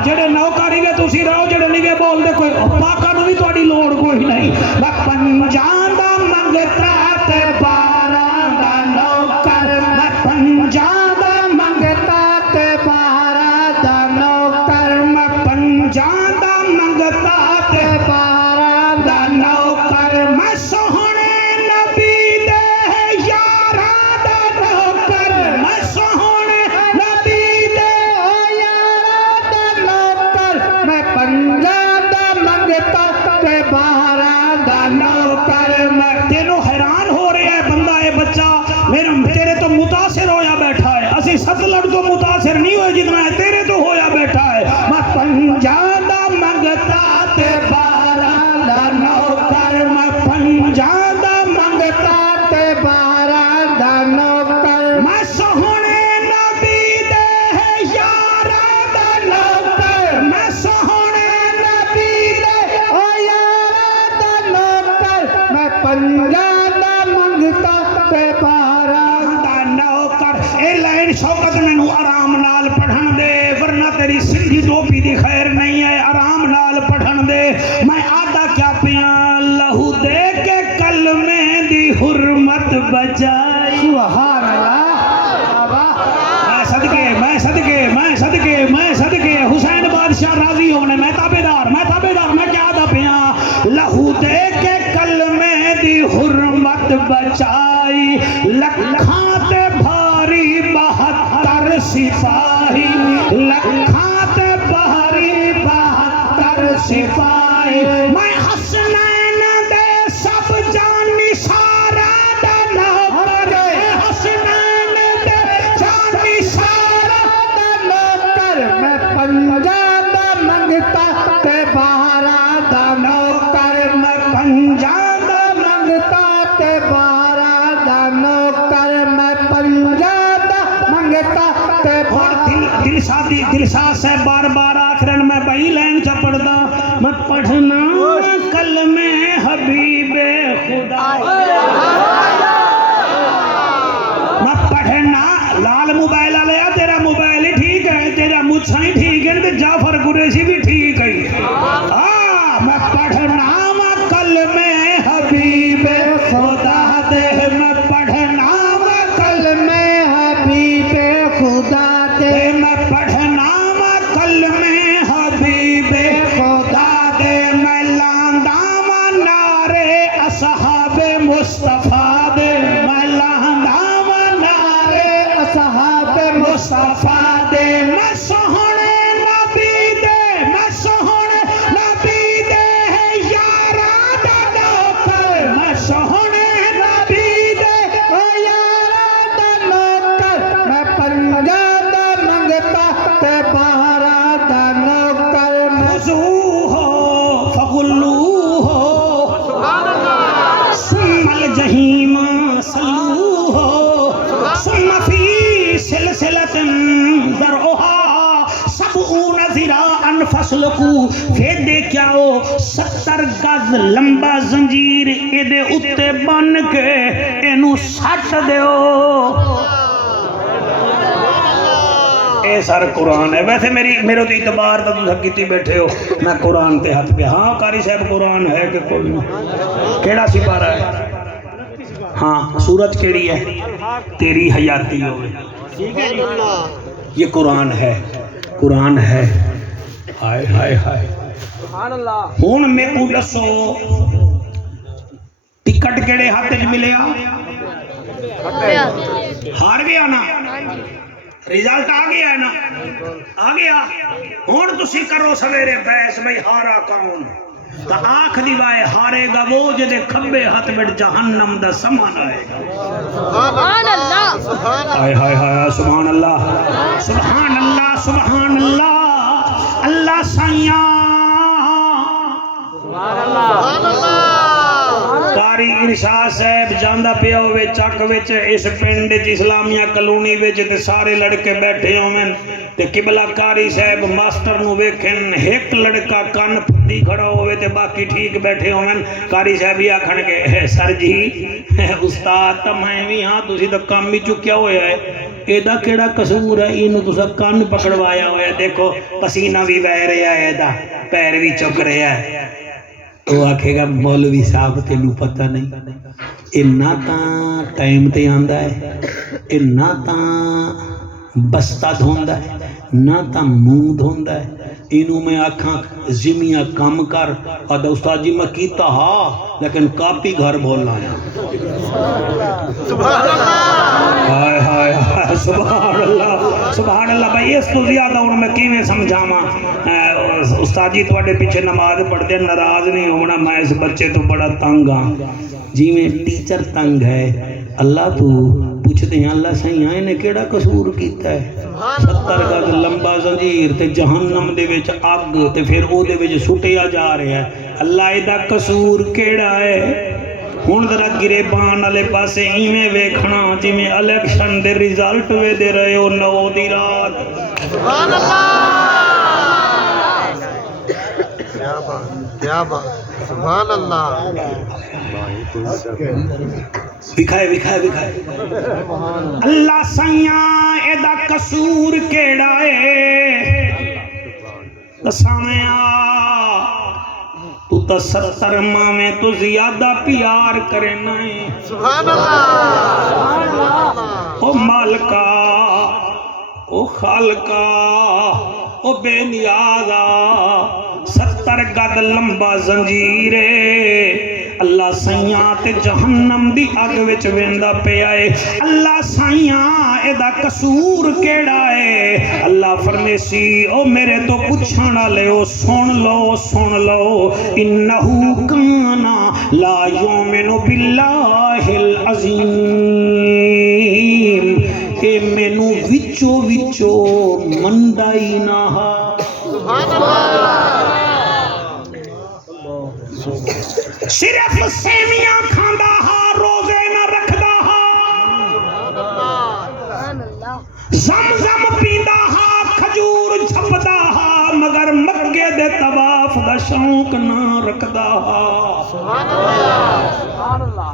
جڑے نوکری وے تسی رہو جڑے نہیں بول دے کوئی پاکاں نوں بھی تہاڈی لوڑ کوئی نہیں. میں پنجاں دا منگتا تے 12 دا نوکر. میں پنجاں دا منگتا تے 12 دا نوکر. میں پنجاں دا منگتا تے 12 دا نوکر. میں سوہنے نبی دے یاراں دا نوکر. میں سوہنے نبی دے یاراں دا نوکر. میں پنجاں دا منگتا تے 12 دا نوکر. میں تینوں حیران ہو رہا ہے بندہ اے بچہ میرے تیرے تو متاثر ہویا بیٹھا ہے. اسی ستلڑ تو متاثر نہیں ہوئے جتنا ہے تیرے تو ہویا بیٹھا ہے. میں پنجاں دا منگتا تے 12 دا نوکر. میں پنجاں دا منگتا تے 12 دا نوکر. میں سوہنے نبی دے یاراں دا نوکر. میں سوہنے نبی دے یاراں دا نوکر. میں پنجاں دا منگتا تے 12 دا نوکر. لائن شوکت مینوں آرام نال پڑھن دے ورنہ تیری سندھی ٹوپی دی خیر نہیں ہے آرام نال پڑھن دے میں آدھا کیا پیاں لہو دے کے کلمے دی حرمت بچائی سبحان اللہ میں صدقے حسین بادشاہ راضی ہونے میں تابیدار میں کیا آدھا پیاں لہو دے کے کلمے دی حرمت بچائی لکھاں تے بھاری 72 سپاہی لکھاں تے بھاری 72 سپاہی میں حسنین دے سب جان نثارا دا نوکر حسنین دے جان نثارا دا نوکر میں پنجاب منگتا تے بہارا دا نوکر میں پنجاب منگتا تے بہارا دا نوکر میں پنجاب منگتا تے دل ساز سے بار بار آخرن میں بہی لین چا پڑھدا میں پڑھنا کلمے حبیب خدا میں پڑھنا لال موبائل آلیا تیرا موبائل ہی ٹھیک ہے تیرا مجھا ہی ٹھیک ہے تے جعفر قریشی بھی ٹھیک ہے میں پڑھنا کلمے حبیب خدا دے میں پڑھنا کلمے حبیب خدا دے میں پڑھنا کلمے حبیب خدا دے میں لاندا نعرے اصحاب مصطفیٰ دے میں لاندا نعرے اصحاب مصطفیٰ دے میں سوہنے نبی دے میں سوہنے نبی دے یارا دا نوکر میں سوہنے نبی دے یارا دا نوکر میں پنجاب منگتا تے بہارا دا نوکر میں خذوہ فغلوہ ثم الجحیم صلوہ ثم فی سلسلۃ ذرعها 70 ذراعا فاسلکوہ پھر دیکھیا ہو 70 گز لمبا زنجیر اے دے اتے بن کے اینو سٹ دیو اے سر قرآن ہے ویسے میرے تو اعتبار تو تم کیتی بیٹھے ہو میں قرآن تے ہاتھ پہ ہاں قاری صاحب قرآن ہے کہ کوئی نہیں کیڑا سپارہ ہے ہاں سورت کیڑی ہے تیری حیاتی ہوئے یہ قرآن ہے ہائے ہائے ہائے ہون میں کو دسو ٹکٹ کیڑے ہاتھ وچ ملیا ہار گیا نا رزلٹ آ گیا ہے نا آ گیا ہون تسی کرو سویرے بحث بھئی ہارا کون تو آنکھ دیوائے ہارے گا وہ جدے کھبے ہاتھ بٹ جہنم دا سامان آئے گا سبحان اللہ ہائے ہائے ہائے سبحان اللہ سبحان اللہ سبحان اللہ اللہ سائیاں سبحان اللہ قاری ارشاد صاحب جاندہ پیا ہوئے چک وچ اس پنڈ اسلامیہ کلونی وچ تے سارے لڑکے بیٹھے ہوئن تے قبلہ قاری صاحب ماسٹر نو ویکھن ایک لڑکا کان پھٹی کھڑا ہوئے تے باقی ٹھیک بیٹھے ہوئن قاری صاحب یہ آکھن کے سر جی استاد تا میں بھی ہاں تسی تو کام بھی چکیا ہویا ہے ایدہ کیڑا قصور ہے اینو تسا کان پکڑوایا ہویا دیکھو پسینہ بھی بہ رہا ہے ایدہ پیر بھی چک رہا ہے تو آکھے گا مولوی صاحب تینوں پتہ نہیں اے نہ تاں ٹائم تے آندا ہے اے نہ تاں بستہ دھوندا ہے نہ تاں منہ دھوندا ہے اینوں میں آکھاں زمیاں کم کر اور استاد جی میں کیتا ہاں لیکن کاپی گھر بولنا ہے سبحان اللہ ہائے ہائے ہائے سبحان اللہ بھائی اس تو زیادہ ہوں میں کیویں سمجھاواں استاد جی تواڈے پیچھے نماز پڑھدے ناراض نہیں ہونا میں اس بچے تو بڑا تنگ ہاں جی میں ٹیچر تنگ ہے اللہ تو پوچھتے ہیں اللہ سائیں آئے نے کیڑا قصور کیتا ہے 70 گز لمبا زنجیر تے جہنم دے وچ اگ تے پھر او دے وچ سٹیا جا رہا ہے اللہ ایدا قصور کیڑا ہے ہن ذرا گریبان والے پاسے ایویں ویکھنا جویں الیکشن دے رزلٹ وے دے رہے ہو 9 دی رات سبحان اللہ کیا بات سبحان اللہ وکھائے اللہ سائیاں ایدہ قصور کیڑا ہے دسانیا تو تا 70 ماں میں تو زیادہ پیار کرنا ہے سبحان اللہ او مالکا او خالقا او بے نیازا 70 گد لمبا زنجیرے اللہ سائیاں تے جہنم دی اگ وچ ویندا پیا اے اللہ سائیاں ایدا قصور کیڑا اے اللہ فرمیسی او میرے تو پوچھن والے او سن لو انہو کانا لا یؤمن باللہ العظیم اے مینوں وچو مندا ہی نہ سبحان اللہ صرف سیویاں کھاندا ہا روزے نہ رکھدا ہا زمزم پیندا ہا کھجور چھپدا ہا مگر مکے دے طواف دا شوق نہ رکھدا ہا سبحان اللہ سبحان اللہ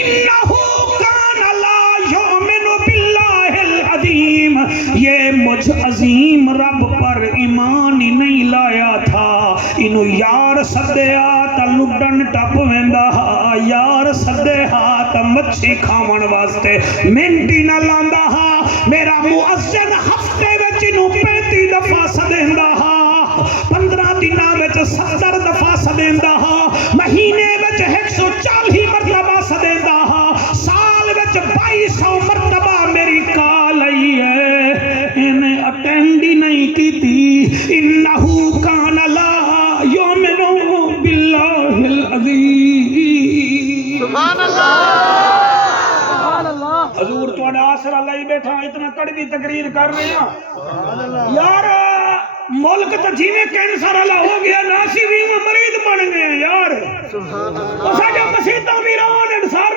انہو کان لا یؤمن باللہ العظیم یہ مجھ عظیم رب پر ایمان ہی نہیں لایا تھا انہوں یار سدیا تا لڈن ٹپ ویندا ہا یار سدیا تا مچھی کھاون واسطے منٹی نہ لاندا ہا میرا مؤذن ہفتے وچ انہوں 35 دفعہ سدیندا ہا 15 دناں وچ 70 دفعہ سدیندا ہا مہینے وچ 140 مرتبہ سدیندا ہا سال وچ 2200 مرتبہ میری کال آئی ہے انہیں اٹینڈ ہی نہیں کی تھی انہو کان لا یؤمن باللہ العظیم سبحان اللہ سبحان اللہ حضور تھوڑا آسرا لائی بیٹھا اتنا کڑوی تقریر کر رہے ہیں یار ملک تو جیویں کینسر والا ہو گیا ناسی بھی مریض بن گئے یار سبحان اللہ وہ ساڈے مسیتاں ویران سر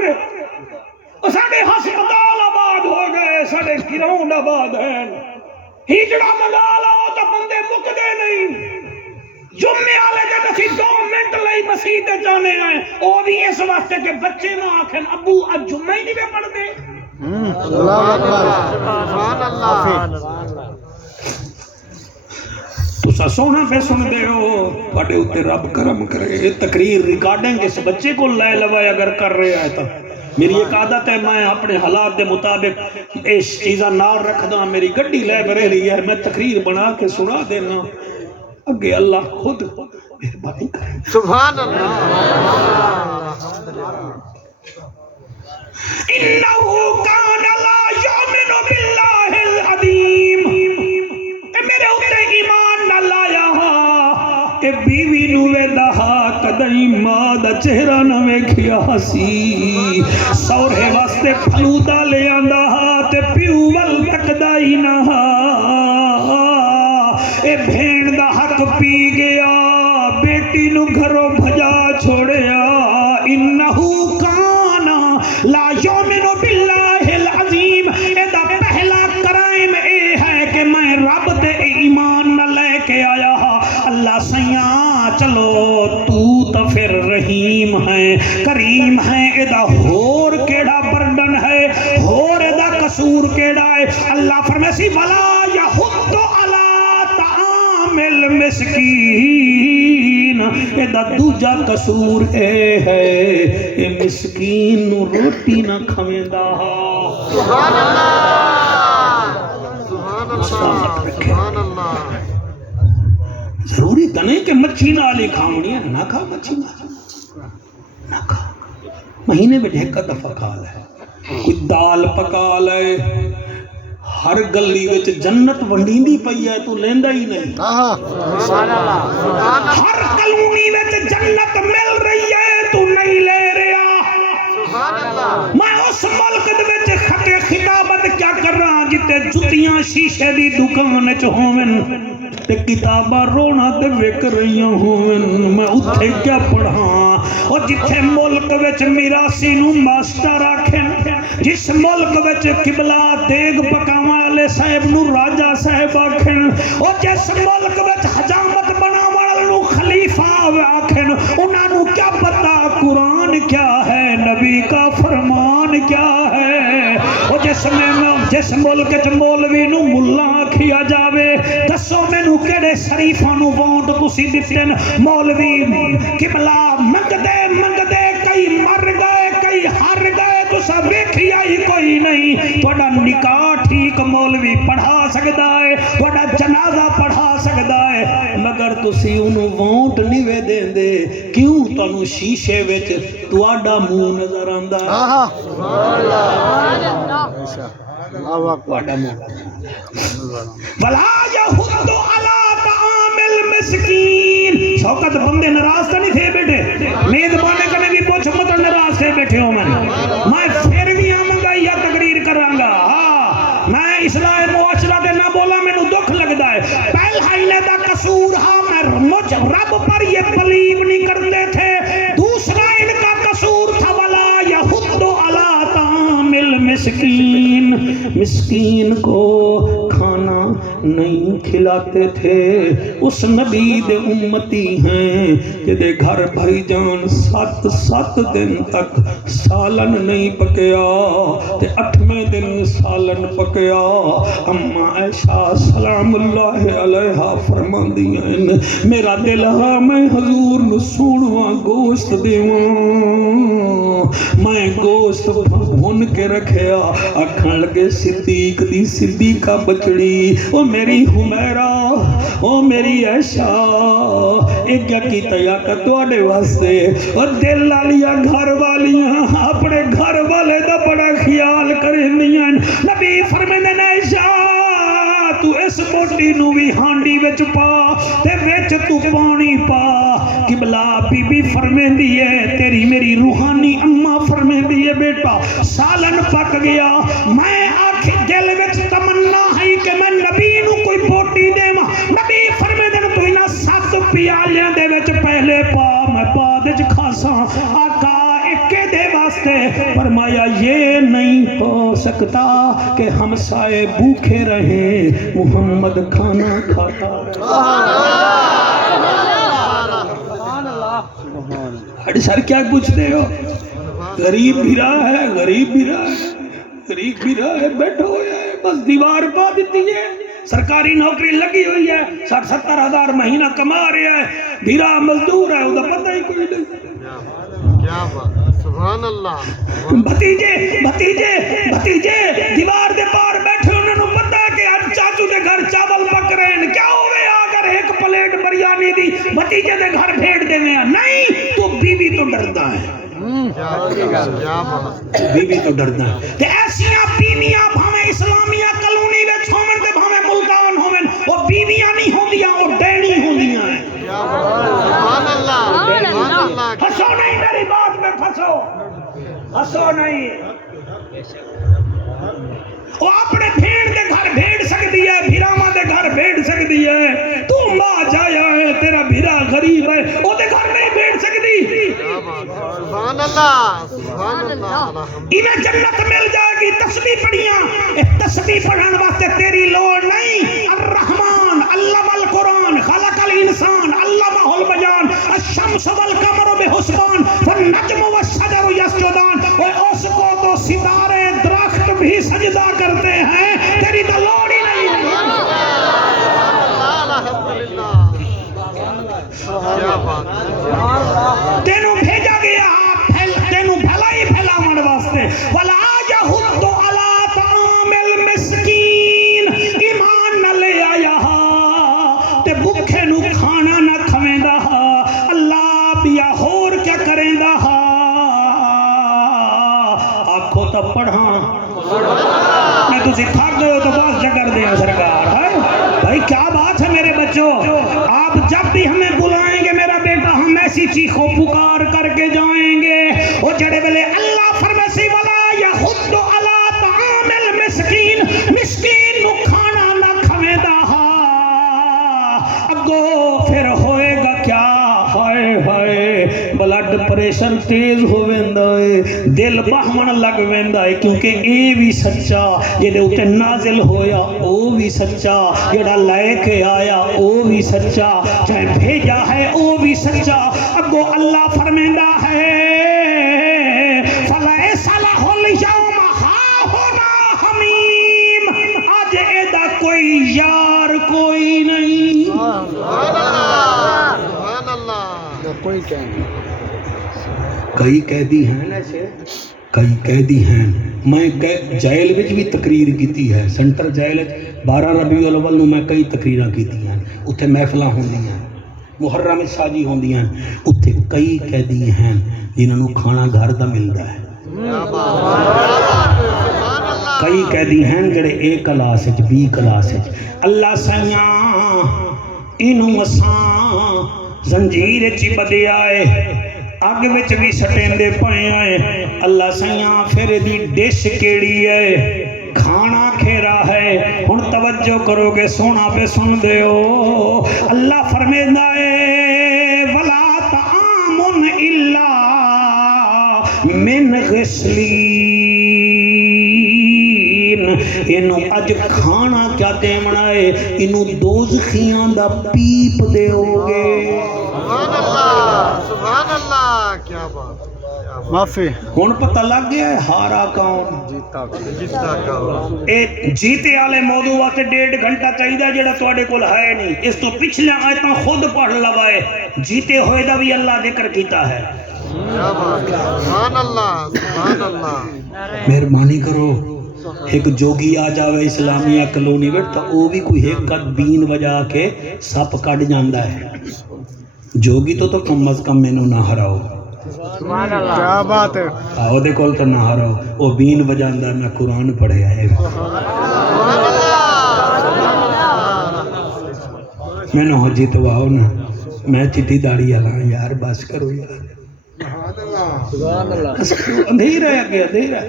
وہ ساڈے ہسپتال آباد ہو گئے ساڈے گراؤنڈ آباد ہے ہیجڑا منگا لاؤ تو بندے مکدے نہیں جمعے والے جب اسی 2 منٹ لئی مسیح تے جانے ہیں وہ بھی اس واسطے کہ بچے نہ آکھن ابو اج جمعہ ہی نہیں پڑھتے اللہ اکبر سبحان اللہ تسا سونا پہ سن دے ہو تھوڑے اوتے رب کرم کرے تقریر ریکارڈنگ اس بچے کو لے لوائے اگر کر رہا ہے تو میری ایک عادت ہے میں اپنے حالات دے مطابق اس چیزاں نال رکھدا میری گڈی لے کرے لی ہے میں تقریر بنا کے سنا دینا اگے اللہ خود مہربانی کرے سبحان اللہ انہو کان لا یؤمن باللہ العظیم اے میرے اوتے ایمان نہ لایا ہا اے بیوی نو ویندا ہا کدی ماں دا چہرہ نہ ویکھیا سی سورے واسطے پھلودا لے آندا ہا تے پیو ول تکدا ہی نہ ہا اے بھیڑ دا حق پی گیا بیٹی نو گھروں بھجا چھوڑیا انہو کانا لا یؤمن باللہ العظیم اے دا پہلا کرائم اے ہے کہ میں رب تے ایمان نہ لے کے آیا ہا اللہ سیاں چلو تو پھر رحیم ہے کریم ہے اے دا ہور کیڑا بردن ہے ہور اے دا قصور کیڑا ہے اللہ فرمیسی ولا یحض علی طعام المسکین اے دا دوجا قصور اے ہے اے مسکین نو روٹی نہ کھویندا سبحان اللہ سبحان اللہ سبحان اللہ ضروری تو نہیں کہ مچھی نال ہی کھاونی ہے نہ کھا مچھی نہ کھا مہینے میں 1 دفعہ کھا لے کوئی دال پکا لے ہر گلی وچ جنت ونڈیندی پئی ہے تو لیندا ہی نہیں سبحان اللہ ہر کلونی وچ جنت مل رہی ہے تو نہیں لے رہا سبحان اللہ میں اس ملک دے وچ خطابت کیا کر رہا جتے جتیاں شیشے دی دکان وچ ہوون تے کتاباں رونا تے وک رہیاں ہون میں اتھے کیا پڑھاں اور جتھے ملک وچ میراسی نو ماسٹر آکھن جس ملک وچ قبلہ دیگ پکاواں والے صاحب نو راجا صاحب آکھن اور جس ملک وچ حجامت بناواں والے نو خلیفہ آکھن انہاں نو کیا پتہ قرآن کیا ہے نبی نبی کا فرمان کیا ہے؟ وہ جس ملک چ مولوی نو ملا آکھیا جاوے دسو مینوں کہڑے شریفاں نو ووٹ تسی دتے مولوی قبلہ منگدے کئی مر گئے کئی ہر گئے تسا ویکھیا ہی کوئی نہیں تہاڈا نکاح ٹھیک مولوی پڑھا سکدا ہے تہاڈا جنازہ پڑھا سکدا ہے مگر تسی انہوں ووٹ نہیں وے دیندے کیوں تانوں شیشے وچ تہاڈا منہ نظر آندا ولا یحض علی طعام المسکین شوکت بندے ناراض تو نہیں تھے بیٹھے میزبان کنے بھی پوچھ مت ناراض تھے بیٹھے ہو میں پھر بھی آواں گا یا تقریر کراں گا میں اصلاح معاشرہ دے نہ بولا مینوں دکھ لگدا ہے پہلا انہاں دا قصور ہاں میں مجھ رب پر یہ بلیو نہیں کرتے تھے دوسرا ان کا قصور تھا ولا یحض علی طعام المسکین مسکین کو کھانا نہیں کھلاتے تھے اس نبی دے امتی ہیں جدے گھر بھائی جان 7 دن تک سالن نہیں پکیا تے 8ویں دن سالن پکیا اما عائشہ سلام اللہ علیہا فرماندی ہیں میرا دل ہاں میں حضور نو سونواں گوشت دیواں میں گوشت بھون کے رکھیا آکھن لگے صدیق دی صدیقہ بچڑی او میری حمیرہ او میری عائشہ ایک کیا کی تیاکہ تواڈے واسطے اور دل والیا گھر والیاں اپنے گھر والے دا بڑا خیال کریں نبی فرمیندے نے عائشہ تو اس بوٹی نو بھی ہانڈی وچ پا تے وچ تو پانی پا قبلہ بی بی فرمیندی ہے تیری میری روحانی اماں فرمیندی ہے بیٹا سالن پک گیا میں آنکھ دل وچ تمنا ہے کہ میں نبی نو کوئی بوٹی دیواں نبی فرمیندے نے تو انہاں 7 پیالیاں دے وچ پہلے پا میں بعد وچ کھاساں آقا ایکے دے واسطے فرمایا یہ نہیں ہو سکتا کہ ہم سائے بھوکے رہیں محمد کھانا کھاتا ہڑی سر کیا پوچھتے ہو غریب بھی رہا ہے غریب بھی رہا ہے غریب بھی رہا ہے بیٹھا ہویا ہے بس دیوار پا دیتی ہے سرکاری نوکری لگی ہوئی ہے 60-70 ہزار مہینہ کما رہا ہے بھیرا مزدور ہے ادھا پتہ ہی کوئی نہیں کیا بات سبحان اللہ بھتیجے دیوار دے پار بیٹھے انہوں نے پتہ ہے کہ آج چاچو دے گھر چاول پک رہے ہیں کیا ہوئے اگر ایک پلیٹ بریانی دی بھتیجے دے گھر بھیڑ دے میں نہیں تو بیوی تو ڈردا ہے بیوی تو ڈردا ہے تے ایسیاں بیویاں بھاویں اسلامیہ کلونی وچ ہوون تے بھاویں ملتان ہوون او بیویاں نہیں ہوندیاں او ڈینی ہوندیاں ہیں سبحان اللہ ہسو نہیں میری بات میں پھنسو ہسو نہیں وہ اپنے بھیڑ دے گھر بھیڑ سکتی ہے بھیراما دے گھر بھیڑ سکتی ہے تو ماں جایا ہے تیرا بھیرا غریب ہے وہ دے گھر نہیں بھیڑ سکتی سبحان اللہ انہیں جنت مل جائے گی تسبیح پڑھیاں تسبیح پڑھن واسطے تیری لوڑ نہیں الرحمن علم القرآن خلق الانسان علمہ البیان الشمس والقمر بحسبان والنجم والشجر یسجدان اس کو تو ستارے درخت بھی سجدہ کرتے ہیں تیری تو لوڑ ہی نہیں تینوں بھیجا گیا تینوں بھلائی پھیلاون واسطے ولا یحض علی طعام المسکین ایمان نہ لے آیا تے بھوکے نو کھانا نہ کھویندا اللہ پیا ہور کیا کریندا آکھو تو پڑھاں میں تسی تھک گئے ہو تو بس جگر دیا سرکار ہے بھائی کیا بات ہے میرے بچوں آپ جب بھی ہمیں بلائیں گے میرا بیٹا ہم ایسی چیخوں پکار کر کے جائیں گے وہ جڑے بلے اللہ فرمیسی ولا یحض علی طعام المسکین مسکین نو کھانا نہ کھویندا اگو پھر ہوئے گا کیا ہائے ہائے بلڈ پریشر تیز ہو ویندا ہے دل بہمن لگ ویندا ہے کیونکہ اے بھی سچا جے اوتے نازل ہویا او بھی سچا جڑا لے کے آیا او بھی سچا چاہے بھیجا ہے او بھی سچا اگو اللہ فرمیندا ہے فلا کئی قیدی ہیں کئی قیدی ہیں میں جیل وچ بھی تقریر کیتی ہے سینٹر جیل 12 ربیع الاول نو میں کئی تقریراں کیتی ہیں اتھے محفلاں ہوندیاں محرم ساجی ہوندیاں اتھے کئی قیدی ہیں جنہاں نو کھانا گھر دا ملدا ہے کئی قیدی ہیں جڑے اے کلاس وچ بی کلاس وچ اللہ سیاں اینوں اساں زنجیر چ بدیا اے اگ وچ بھی سٹیندے پئے آئے اللہ سیاں پھر دی ڈش کیڑی ہے کھانا کھیرا ہے ہن توجہ کرو گے سونا پہ سن دیو اللہ فرمیندا ہے ولا طعام الا من غسلین اینو اج کھانا کیا دیونا ہے اینو دوزخیاں دا پیپ دیو گے سبحان اللہ کیا بات معافی ہن پتہ لگ گیا ہے ہارا کون جیتا کون اے جیتے والے موضوع واسطے 1.5 گھنٹہ چاہیے جڑا تواڈے کول ہے نہیں اس تو پچھلے آیتاں خود پڑھ لوائے جیتے ہوئے دا بھی اللہ ذکر کیتا ہے کیا بات سبحان اللہ سبحان اللہ مہربانی کرو ایک جوگی آ جاوے اسلامیہ کلونی وچ تو او بھی کوئی ایک قد بین وجا کے سپ کٹ جاندا ہے جوگی تو کم از کم مینوں نہ ہراؤ کیا بات ہے آؤ دے کول تو نہ ہراؤ او بین وجاندا نہ قرآن پڑھیا ہے مینوں ہو جیتواؤ نا میں چٹی داڑھی والا یار بس کرو یار اندھیرا ہے اگے اندھیرا ہے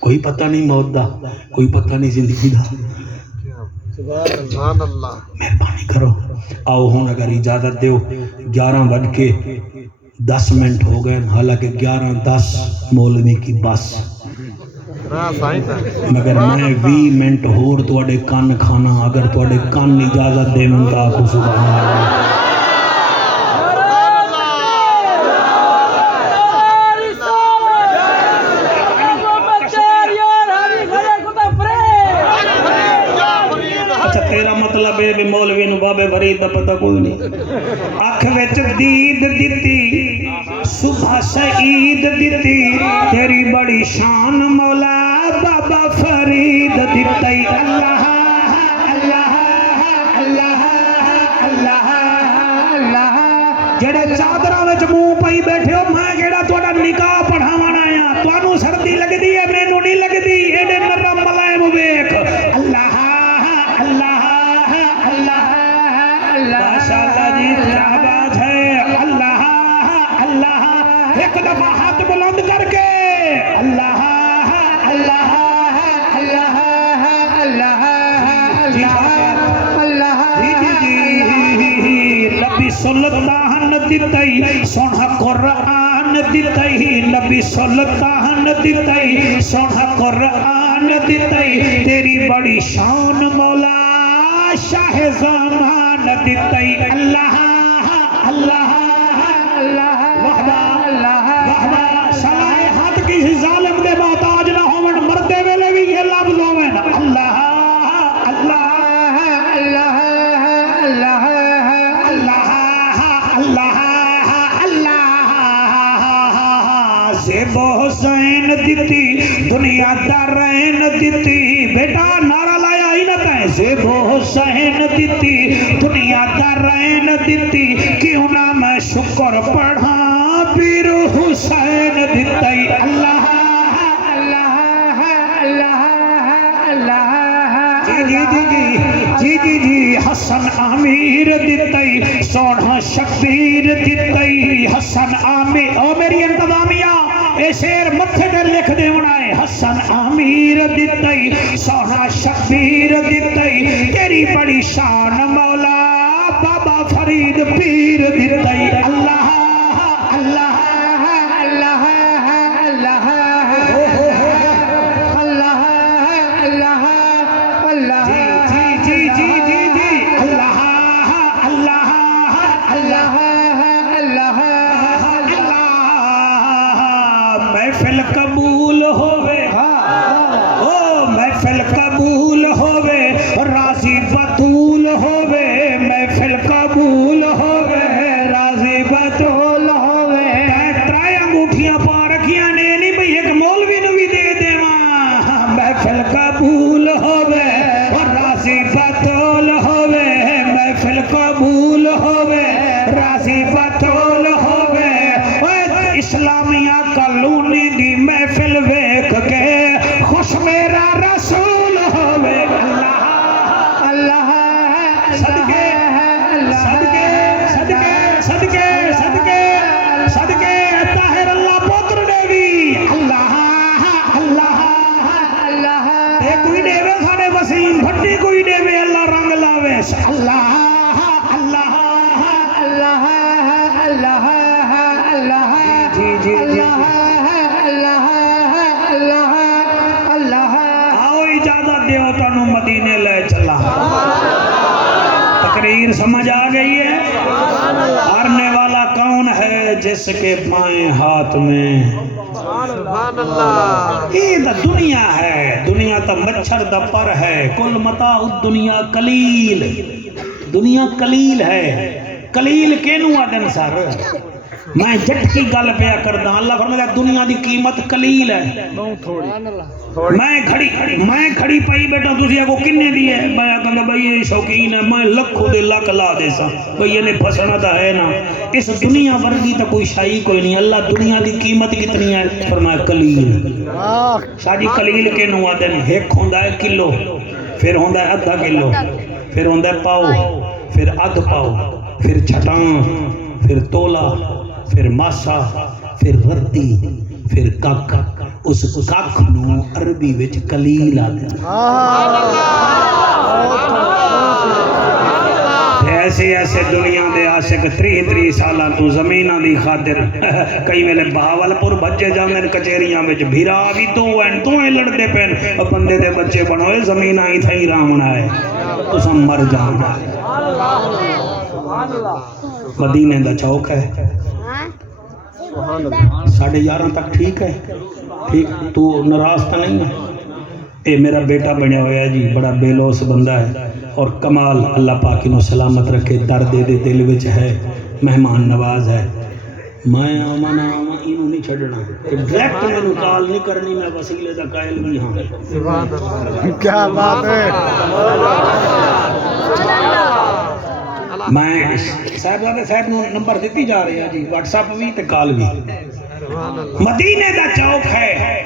کوئی پتہ نہیں موت دا کوئی پتہ نہیں زندگی دا سبحان اللہ مہربانی کرو آؤ ہوں اگر اجازت دیو 11:10 ہو گئے حالانکہ 11:10 مولوی کی بس مگر میں 20 منٹ ہور تواڈے کان کھانا اگر تواڈے کان اجازت دے من تا کو سبحان اللہ مطلب ہے مولوی نو بابے فرید دا پتہ کوئی نہیں اکھ وچ دید دتی صبح سعید دتی تیری بڑی شان مولا بابا فرید دتی اللہ اللہ اللہ اللہ اللہ جڑے چادراں وچ منہ پئی بیٹھے ہو میں کیڑا تہاڈا نکاح پڑھاونا آیا تانوں سردی لگدی ہے مینوں نہیں لگدی ایڈے نرم ملائم ویکھ اللہ اللہ ماشاءاللہ جی کیا بات ہے اللہ اللہ ایک دفعہ ہاتھ بلند کر کے اللہ اللہ اللہ اللہ اللہ نبی سلطان دتائی سونا قرآن دتائی نبی سلطان دتائی سونا قرآن دتائی تیری بڑی شان مولا شاہ زمان دتائی اللہ اللہ اللہ وحدہ وحدہ صلاح ہاتھ کسی ظالم دے محتاج نہ ہومن مردے ویلے بھی یہ لفظ ہوئے نا اللہ اللہ اللہ اللہ اللہ اللہ اللہ زیب حسین دتی دنیا دارین دتی بیٹا نعرہ لایا ہی نہ کہیں زیب حسین دتی دنیا دارین دتی کیوں نہ میں شکر پڑھا پیر حسین دتی اللہ اللہ اللہ اللہ جی جی جی جی جی جی حسن امیر دتی سونا شبیر دتی حسن امیر او میری انتظامیہ اے شیر متھے تے لکھ دے ہونا ہے حسن امیر دتی سونا شبیر دتی تیری بڑی شان مولا بابا فرید پیر دتی اللہ اللہ اللہ اللہ اللہ اللہ اللہ جی جی جی جی جی اللہ اللہ اللہ اللہ اللہ محفل قبول ہوئے او محفل قبول ہوئے راضی بطول ہوئے محفل قبول ہوئے راضی بطول ہوئے میاں کلونی دی محفل ویکھ کے خوش میرا رسول ہوے اللہ اللہ صدقے صدقے صدقے صدقے صدقے صدقے طاہر اللہ پتر دیوی اللہ اللہ اللہ اے کوئی دیوے ساڈے وسیم بھٹی کوئی دیوے اللہ رنگ لاوے اللہ اللہ اللہ اللہ اللہ جی جی اللہ اللہ اللہ اللہ آؤ اجازت دیو تانوں مدینے لے چلا تقریر سمجھ آ گئی ہے ہارنے والا کون ہے جس کے بائیں ہاتھ میں سبحان اللہ یہ تو دنیا ہے دنیا تو مچھر دا پر ہے کل متاع الدنیا قلیل دنیا قلیل ہے قلیل کینوں آدن سر میں جٹ کی گل پیا کردا اللہ فرماتا دنیا دی قیمت قلیل ہے میں کھڑی پئی بیٹا تسی کو کنے دی ہے میں کہندا بھائی یہ شوقین ہے میں لکھوں دے لکھ لا دے سا بھئی یہ پھسنا تا ہے نا اس دنیا ورگی تو کوئی شائی کوئی نہیں اللہ دنیا دی قیمت کتنی ہے فرمایا قلیل شاجی قلیل کینوں آدن ایک ہوندا ہے کلو پھر ہوندا ہے آدھا کلو پھر ہوندا ہے پاؤ پھر ادھ پاؤ پھر چھٹان پھر تولا پھر ماسا پھر رتی پھر کک اس کک نو عربی وچ قلیل آدھے ایسے ایسے دنیا دے عاشق 30 سالاں تو زمیناں دی خاطر کئی ویلے بہاول پور بچے جاندے کچہریاں وچ بھیرا بھی تو لڑدے پین بندے دے بچے بنوئے زمیناں ہی تھئی رامنا ہے تساں مر جاؤ مدینے دا چوک ہے 11:30 تک ٹھیک ہے ٹھیک تو ناراض تو نہیں ہے اے میرا بیٹا بنیا ہوا ہے جی بڑا بے لوس بندہ ہے اور کمال اللہ پاک انہوں سلامت رکھے درد دے دل وچ ہے مہمان نواز ہے میں آمانا انہوں نہیں چھڑنا ڈائریکٹ میں کال نہیں کرنی میں وسیلے دا قائل بھی ہاں کیا بات ہے میں صاحب نو نمبر دیتی جا رہے ہیں جی واٹس ایپ بھی تے کال بھی مدینے دا چوک ہے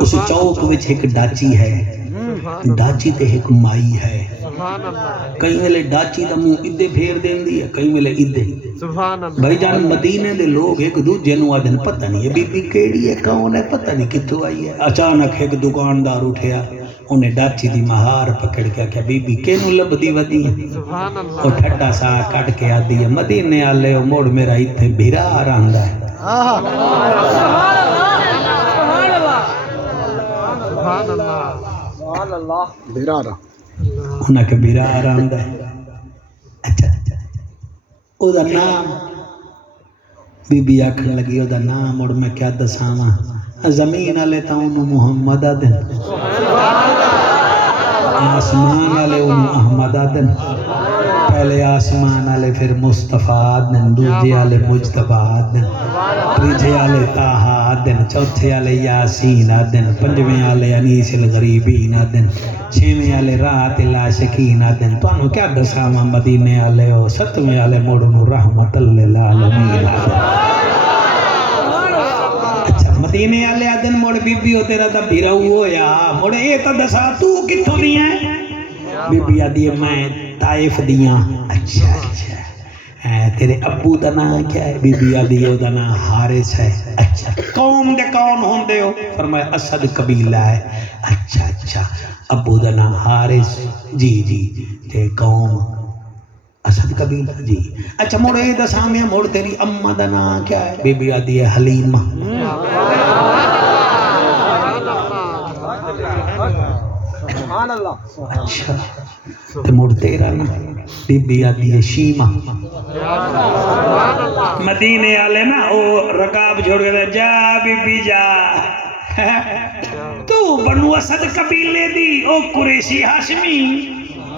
اس چوک وچ ایک ڈاچی ہے ڈاچی تے ایک مائی ہے کئی ویلے ڈاچی دا منہ ادھے پھیر دیندی ہے کئی ویلے ادھے بھائی جان مدینے دے لوگ ایک دوجے نو آدن پتہ نہیں ہے بی بی کیڑی ہے کون ہے پتہ نہیں کتھوں آئی ہے اچانک ایک دکاندار اٹھیا انہیں ڈاچی دی مہار پکڑ کے کیا بی بی کینوں لبدی ودی ہے وہ ٹھٹا سا کٹ کے آدھی ہے مدینے آلے موڑ میرا اتھے بھیرا رہندا ہے انہاں کے بھیرا رہندا ہے اچھا او دا نام بی بی آکھن لگی او دا نام اور میں کیا دساواں زمین والے تا انہوں محمد آدن آسمان والے انہوں احمد آدن پہلے آسمان والے پھر مصطفیٰ آدن دوجے والے مجتبہ آدن تیجے والے طاہا آدن چوتھے والے یاسین آدن پنجویں والے انیس الغریبین آدن چھویں والے راحت العاشقین آدن تو انہوں کیا دساواں مدینے والے ہو ستویں والے موڑوں رحمت للعالمین آدن مدینے والے آدن موڑ بی بی ہو تیرا تا بھیرا ہویا موڑ اے تا دسا تو کتھوں دیاں بی بی آدھی میں طائف دیاں اچھا اچھا تیرے ابو دا نام کیا ہے بی بی آدھی او دا نام حارث ہے اچھا قوم دے کون ہوندے ہو فرمایا اسد قبیلہ ہے اچھا اچھا ابو دا نام حارث جی جی تے قوم اسد قبیلہ جی اچھا موڑ اے دا سامنے موڑ تیری اماں دا نام کیا ہے بی بی آدھی ہے حلیمہ اچھا تو موڑ تیرا نا بی بی آدھی ہے شیمہ مدینے آلے نا او رکاب چھوڑ گئے جا بی بی جا تو بنو اسد قبیلے دی او قریشی ہاشمی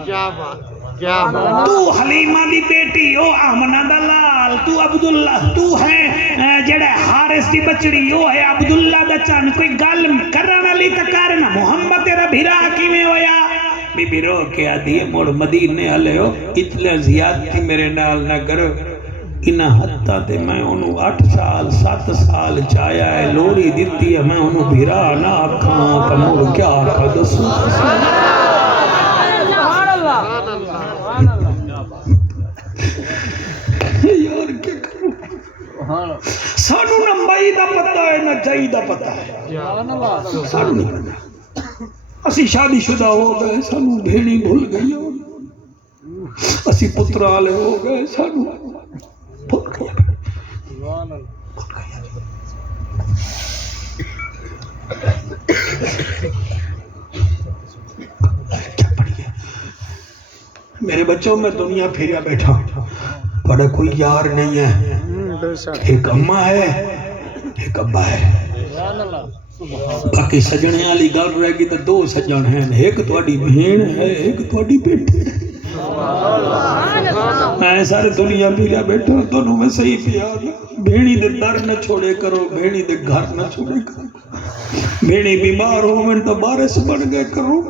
کیا بات تو حلیمہ دی بیٹی او آمنہ دلال تو عبداللہ تو ہے جڑے حارث دی بچڑی او ہے عبداللہ دا چان کوئی گل کرنا لی تکارنا محمد تیرا بھیرا کی میں ہویا بی بی رو کے آدھی ہے موڑ مدینے آلے ہو اتنے زیادتی میرے نال نہ کرو انہاں حتاں تے میں انہوں 8 سال 7 سال چایا ہے لوری دیتی ہے میں انہوں بھیرا نہ آکھاں کمور کیا آکھا دسو یار کیا کروں سانو نہ مائی دا پتہ ہے نہ جائی دا پتہ ہے سانو نہیں پتہ اسی شادی شدہ ہو گئے سانو بھیڑی بھول گئی ہو اسی پترالے ہو گئے سانو بھول گئی کیا پڑھ گیا میرے بچوں میں دنیا پھیریا بیٹھا بڑا کوئی یار نہیں ہے ایک اماں ہے ایک ابا ہے باقی سجنے والی گل رہ گئی تو 2 سجن ہیں ایک تہاڈی بہن ہے ایک تہاڈی بیٹی ہے میں سارے دنیا پھیریا بیٹھا دونوں میں صحیح پیار بھیڑی دے در نہ چھوڑے کرو بھیڑی دے گھر نہ چھوڑے کرو بھیڑی بیمار ہو میں تو بارش بن گئے کرو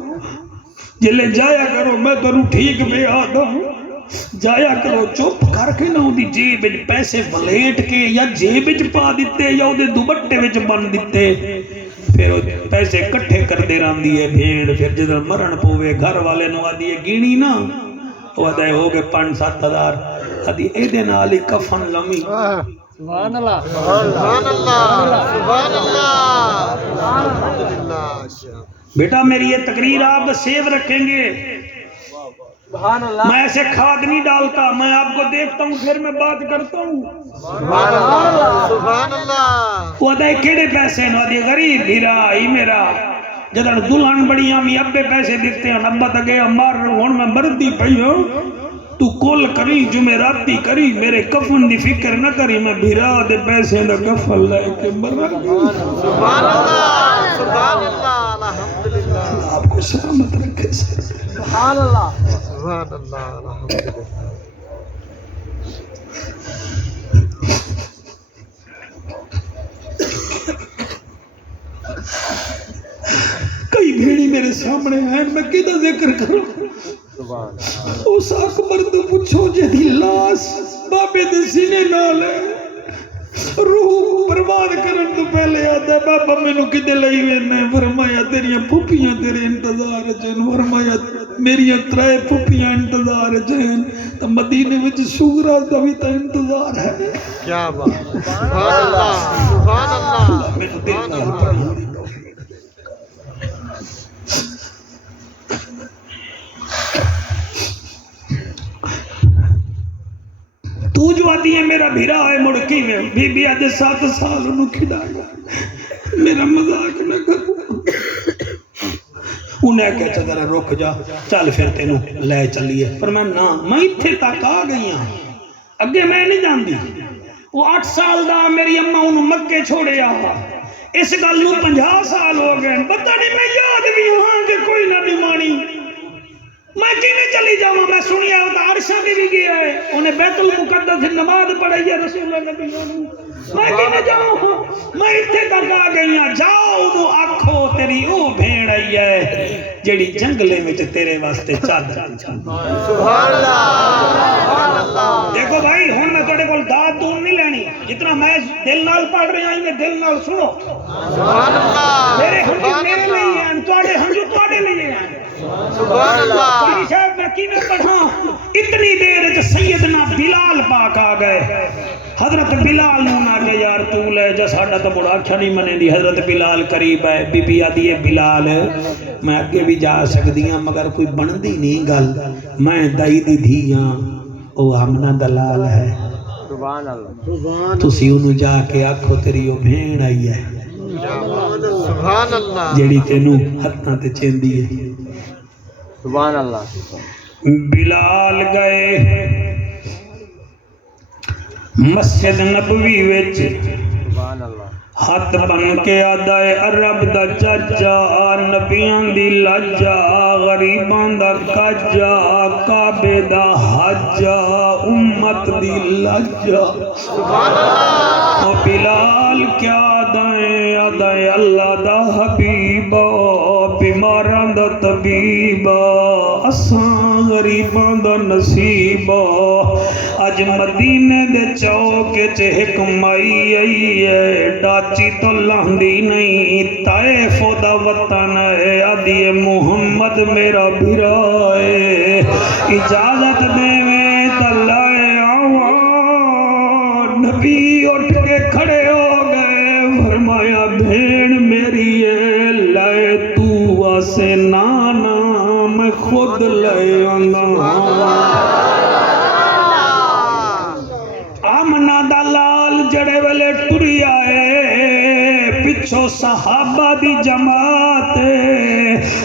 جلے جایا کرو میں تو ٹھیک بے آدھا ہوں جایا کرو چپ کر کے نہ دی جیب وچ پیسے ولیٹ کے یا جیب وچ پا دیتے یا اودے دوپٹے وچ بن دیتے پھر پیسے کٹھے کر دے راندی ہے بھیڑ پھر جدھر مرن پوے گھر والے نو آدھی ہے گینی نا وہ آدھے ہو گئے 5-7 ہزار آدھی اے دے نال ہی کفن لمی سبحان اللہ سبحان اللہ سبحان اللہ بیٹا میری یہ تقریر آپ سیو رکھیں گے میں ایسے کھاد نہیں ڈالتا میں آپ کو دیکھتا ہوں پھر میں بات کرتا ہوں سبحان اللہ سبحان اللہ وہ دے کیڑے پیسے نو دی غریب بھیرا ہی میرا جدن دلہن بڑی آمی ابے پیسے دیتے ہیں ابا تک گیا مار ہوں میں مردی پئی ہوں تو کول کری جمعراتی کری میرے کفن دی فکر نہ کری میں بھیرا دے پیسے دا کفن لائے کے مرنا سبحان اللہ سبحان اللہ الحمدللہ آپ کو سلامت رکھے سبحان اللہ سبحان اللہ الحمدللہ کئی بھیڑی میرے سامنے ہیں میں کدھا ذکر کروں اس اکبر تو پوچھو جدی لاس بابے دے سینے نال ہے روح برباد کرن تو پہلے آتا ہے بابا میں نو کدے لئی وینے فرمایا تیریاں پھوپیاں تیرے انتظار جن فرمایا میریاں 3 پھوپیاں انتظار جن تو مدینے وچ سورا دا بھی تا انتظار ہے کیا بات سبحان اللہ سبحان اللہ میں تو دل نال پڑھی تو جو آتی ہے میرا بھیرا ہے مڑکی میں بی بی آدھے 7 سال انہوں کھڑایا میرا مذاق نہ کرو انہیں کہا چدرہ رک جا چل پھر تینوں لے چلیے پر میں نا میں اتھے تک آ گئی ہوں اگے میں نہیں جان دی وہ 8 سال دا میری اممہ انہوں مکے چھوڑے آہا اس گل نو 50 سال ہو گئے پتہ نہیں میں یاد بھی ہاں کہ کوئی نہ نمانی میں کیویں چلی جاواں میں سنیا ہوتا عرشہ بھی گیا ہے انہیں بیت المقدس سے نماز پڑھائی ہے رسول اللہ نبی میں کیویں جاؤں میں اتنے تک آ گئی ہوں جاؤ وہ آکھو تیری او بھیڑ آئی ہے جیڑی جنگلے میں تیرے واسطے چادر سبحان اللہ دیکھو بھائی ہوں میں تھوڑے کو داد دور نہیں لینی جتنا میں دل نال پڑھ رہا ہوں میں دل نال سنو سبحان اللہ میرے ہنجو میرے لیے ہیں تھوڑے ہنجو تھوڑے لیے ہیں سبحان اللہ پاکی صاحب میں کیویں پڑھاں اتنی دیر سیدنا بلال پاک آ گئے حضرت بلال نے نہ کہ یار تو لے جا ساڈا تو بڑا اچھا نہیں منے دی حضرت بلال قریب ہے بی بی آدھی ہے بلال میں اگے بھی جا سکتی ہوں مگر کوئی بندی نہیں گل میں دائی دی دھی ہاں او آمنہ دلال ہے سبحان اللہ تسی انہوں جا کے آکھو تیری او بھیڑ آئی ہے سبحان اللہ جیڑی تینوں ہتھاں تے چیندی ہے سبحان اللہ بلال گئے مسجد نبوی وچ سبحان اللہ ہاتھ بن کے آدھائے عرب دا چاچا نبیان دی لجا غریبان دا کجا کعبے دا حجا امت دی لجا سبحان اللہ بلال کیا آدھائے اللہ دا حبیبا بیماران دا طبیبا اساں غریباں دا نصیب اج مدینے دے چوکے چ ایک مائی آئی ہے ڈاچی تو لاندی نہیں طائف دا وطن ہے آدھی محمد میرا بھرا ہے اجازت دے میں تلائے آوان نبی اٹھ کے کھڑے ہو گئے فرمایا بھین میری ہے لائے تو واسے نانا میں خود لے آنا آمنہ دلال جڑے ویلے ٹری آئے پچھو صحابہ دی جماعت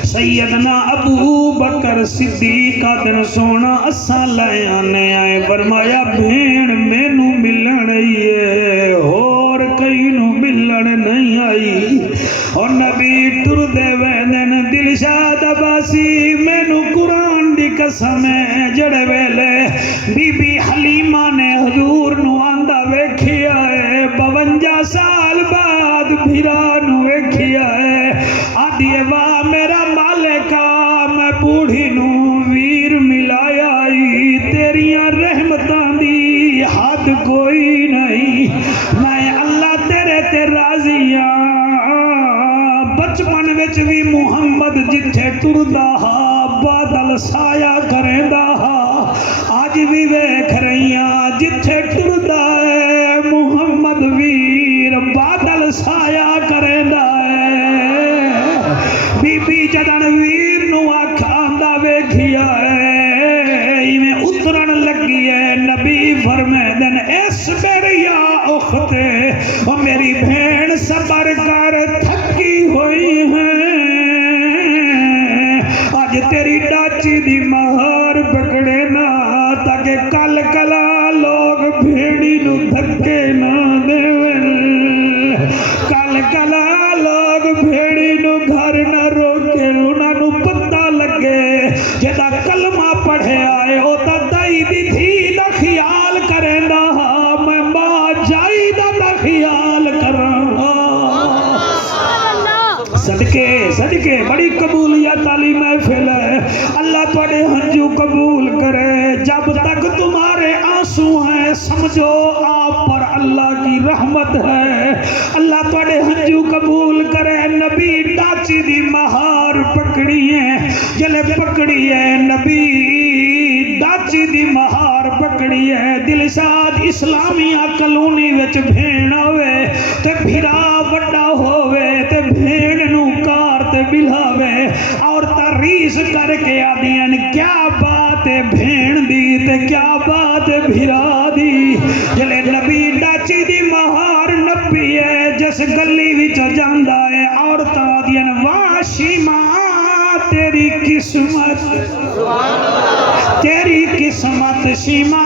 سیدنا ابو بکر صدیق دن سونا اساں لے آنے آئے فرمایا بھین مینو ملن آئیے اور کئی نو ملن نہیں آئی اور نبی ٹر دے ویدن دلشاد عباسی مینو قرآن دی قسم ہے جڑے ویلے بی بی حلیمہ نے حضور نو آندہ ویکھیا ہے 52 سال بعد بھیرا نو ویکھیا ہے آدھی واہ میرا مالکا میں بوڑھی نو ویر ملایا تیریاں رحمتاں دی حد کوئی نہیں میں اللہ تیرے تے راضیاں بچپن وچ بھی محمد جتھے ٹردا ہا بادل سایہ کریندا ہا آج بھی ویکھ رہیاں جتھے ٹردا ہے محمد ویر بادل سایہ کریندا ہے بی بی جدن ویر نو آکھاندا ویکھیا ہے ایویں اترن لگی ہے نبی فرمیندن اصبر یا اختے او میری بہن صبر کر تھکی ہوئی ہے آج تیری ڈاچی دی مہار پکڑے نا تاکہ کل کلا لوگ بھیڑی نو دھکے نہ دیون کل کلا لوگ بھیڑی نو گھر نہ روکے انہاں نو پتہ لگے جدا کلمہ پڑھے آئے او تا دائی دی تھی دا خیال کریندا میں ماں جائی دا خیال کراں صدقے بڑی قبولیت والی محفل ہے اللہ تواڈے ہنجو قبول کرے جب تک تمہارے آنسو ہیں سمجھو آپ پر اللہ کی رحمت ہے اللہ تواڈے ہنجو قبول کرے نبی ڈاچی دی مہار پکڑی ہے جلے پکڑی ہے نبی ڈاچی دی مہار پکڑی ہے دلشاد اسلامیہ کلونی وچ بھین ہوئے تے بھیرا وڈا ہوئے تے بھین نو کار تے بلاوے اور تاریس کر کے آدین کیا بات ہے بھین دی تے کیا بات ہے بھیرا دی جلے نبی ڈاچی دی مہار نبی ہے جس گلی وچ جاندا ہے عورتاں آدین واشی ماں تیری قسمت تیری قسمت شیما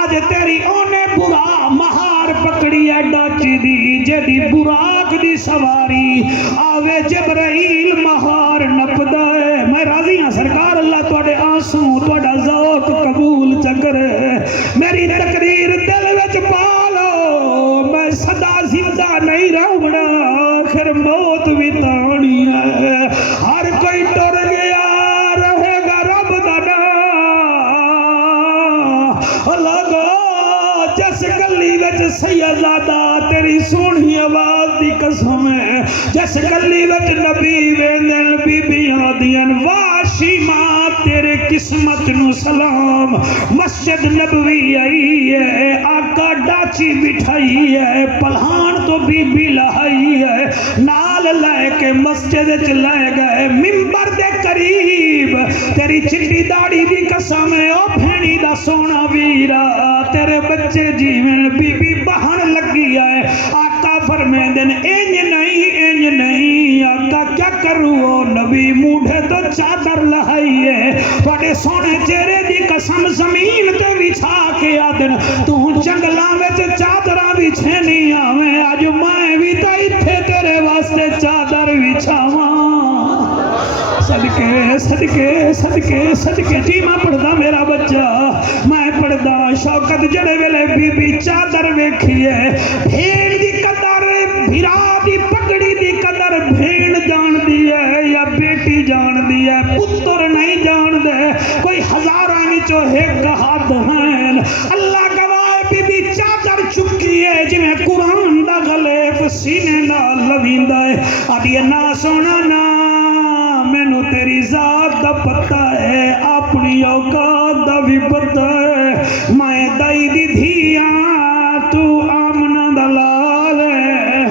آج تیری اونے برا مہار پکڑی ہے ڈاچی دی جدی براق دی سواری آوے جبرائیل مہار نپدا ہے میں راضی ہاں سرکار اللہ تواڈے آنسو تواڈا ذوق قبول چکر میری تقریر دل وچ پالو میں صدا زندہ نہیں رہنا آخر موت بھی تانی ہے ہر کوئی ٹر گیا رہے گا رب دا لگا جس گلی وچ سیدزادہ تیری سونی آواز دی قسم ہے جس گلی وچ نبی ویندن بی بیاں دیاں واشی ماں تیرے قسمت نو سلام مسجد نبوی آئی ہے آقا ڈاچی بٹھائی ہے پلہان تو بی بی لہائی ہے نال لے کے مسجد چ لے گئے ممبر دے قریب تیری چٹی داڑی دی قسم ہے او بھینی دا سونا ویرا تیرے بچے جیون بی بی بہن لگی ہے آقا فرمیندن انج نہیں آقا کیا کروں نبی موڑھے تو چادر لہائی ہے بڑے سونے چہرے دی قسم زمین تے بچھا کے آدن تو جنگلاں وچ چادراں بچھینی آویں آج میں بھی تے ایتھے تیرے واسطے چادر بچھاواں صدقے جی میں پڑھدا میرا بچہ میں پڑھدا شوکت جڑے ویلے بی بی چادر ویکھی ہے بھیڑ دی قدر بھرا دی پگڑی دی قدر بھیڑ جان دی ہے یا بیٹی جان دی ہے پتر نہیں جان دے کوئی ہزار ایک ہاتھ ہیں اللہ گواہ بی بی چادر چکی ہے جی میں قرآن دا غلیف سینے نال لویندا ہے آدھی نا سونا نا مینوں تیری ذات دا پتہ ہے اپنی اوقات دا بھی پتہ ہے میں دائی دی دھیاں تو آمنہ دلال ہے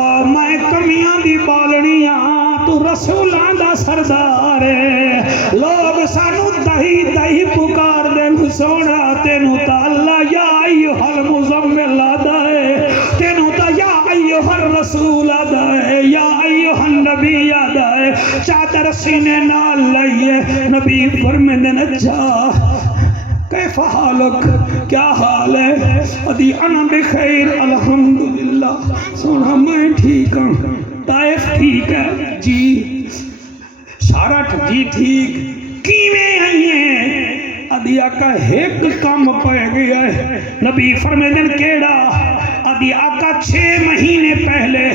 اور میں کمیاں دی بالنیاں تو رسولاں دا سردار ہے لوگ سانو دہی دہی پکار دیں سونا تینو تا اللہ یا ایوہ المزمل آدھا ہے تینو تا یا ایوہ الرسول آدھا ہے یا ایوہ النبی آدھا ہے چادر سینے نال لئیے نبی فرمائن اچھا کیف حالک کیا حال ہے ادھی انا بخیر الحمدللہ سونا میں ٹھیک ہوں طائف ٹھیک ہے جی شارٹ جی ٹھیک کیویں آئی ہیں ادھی آقا ایک کام پہ گیا ہے نبی فرمائن کیڑا ادھی آقا 6 مہینے پہلے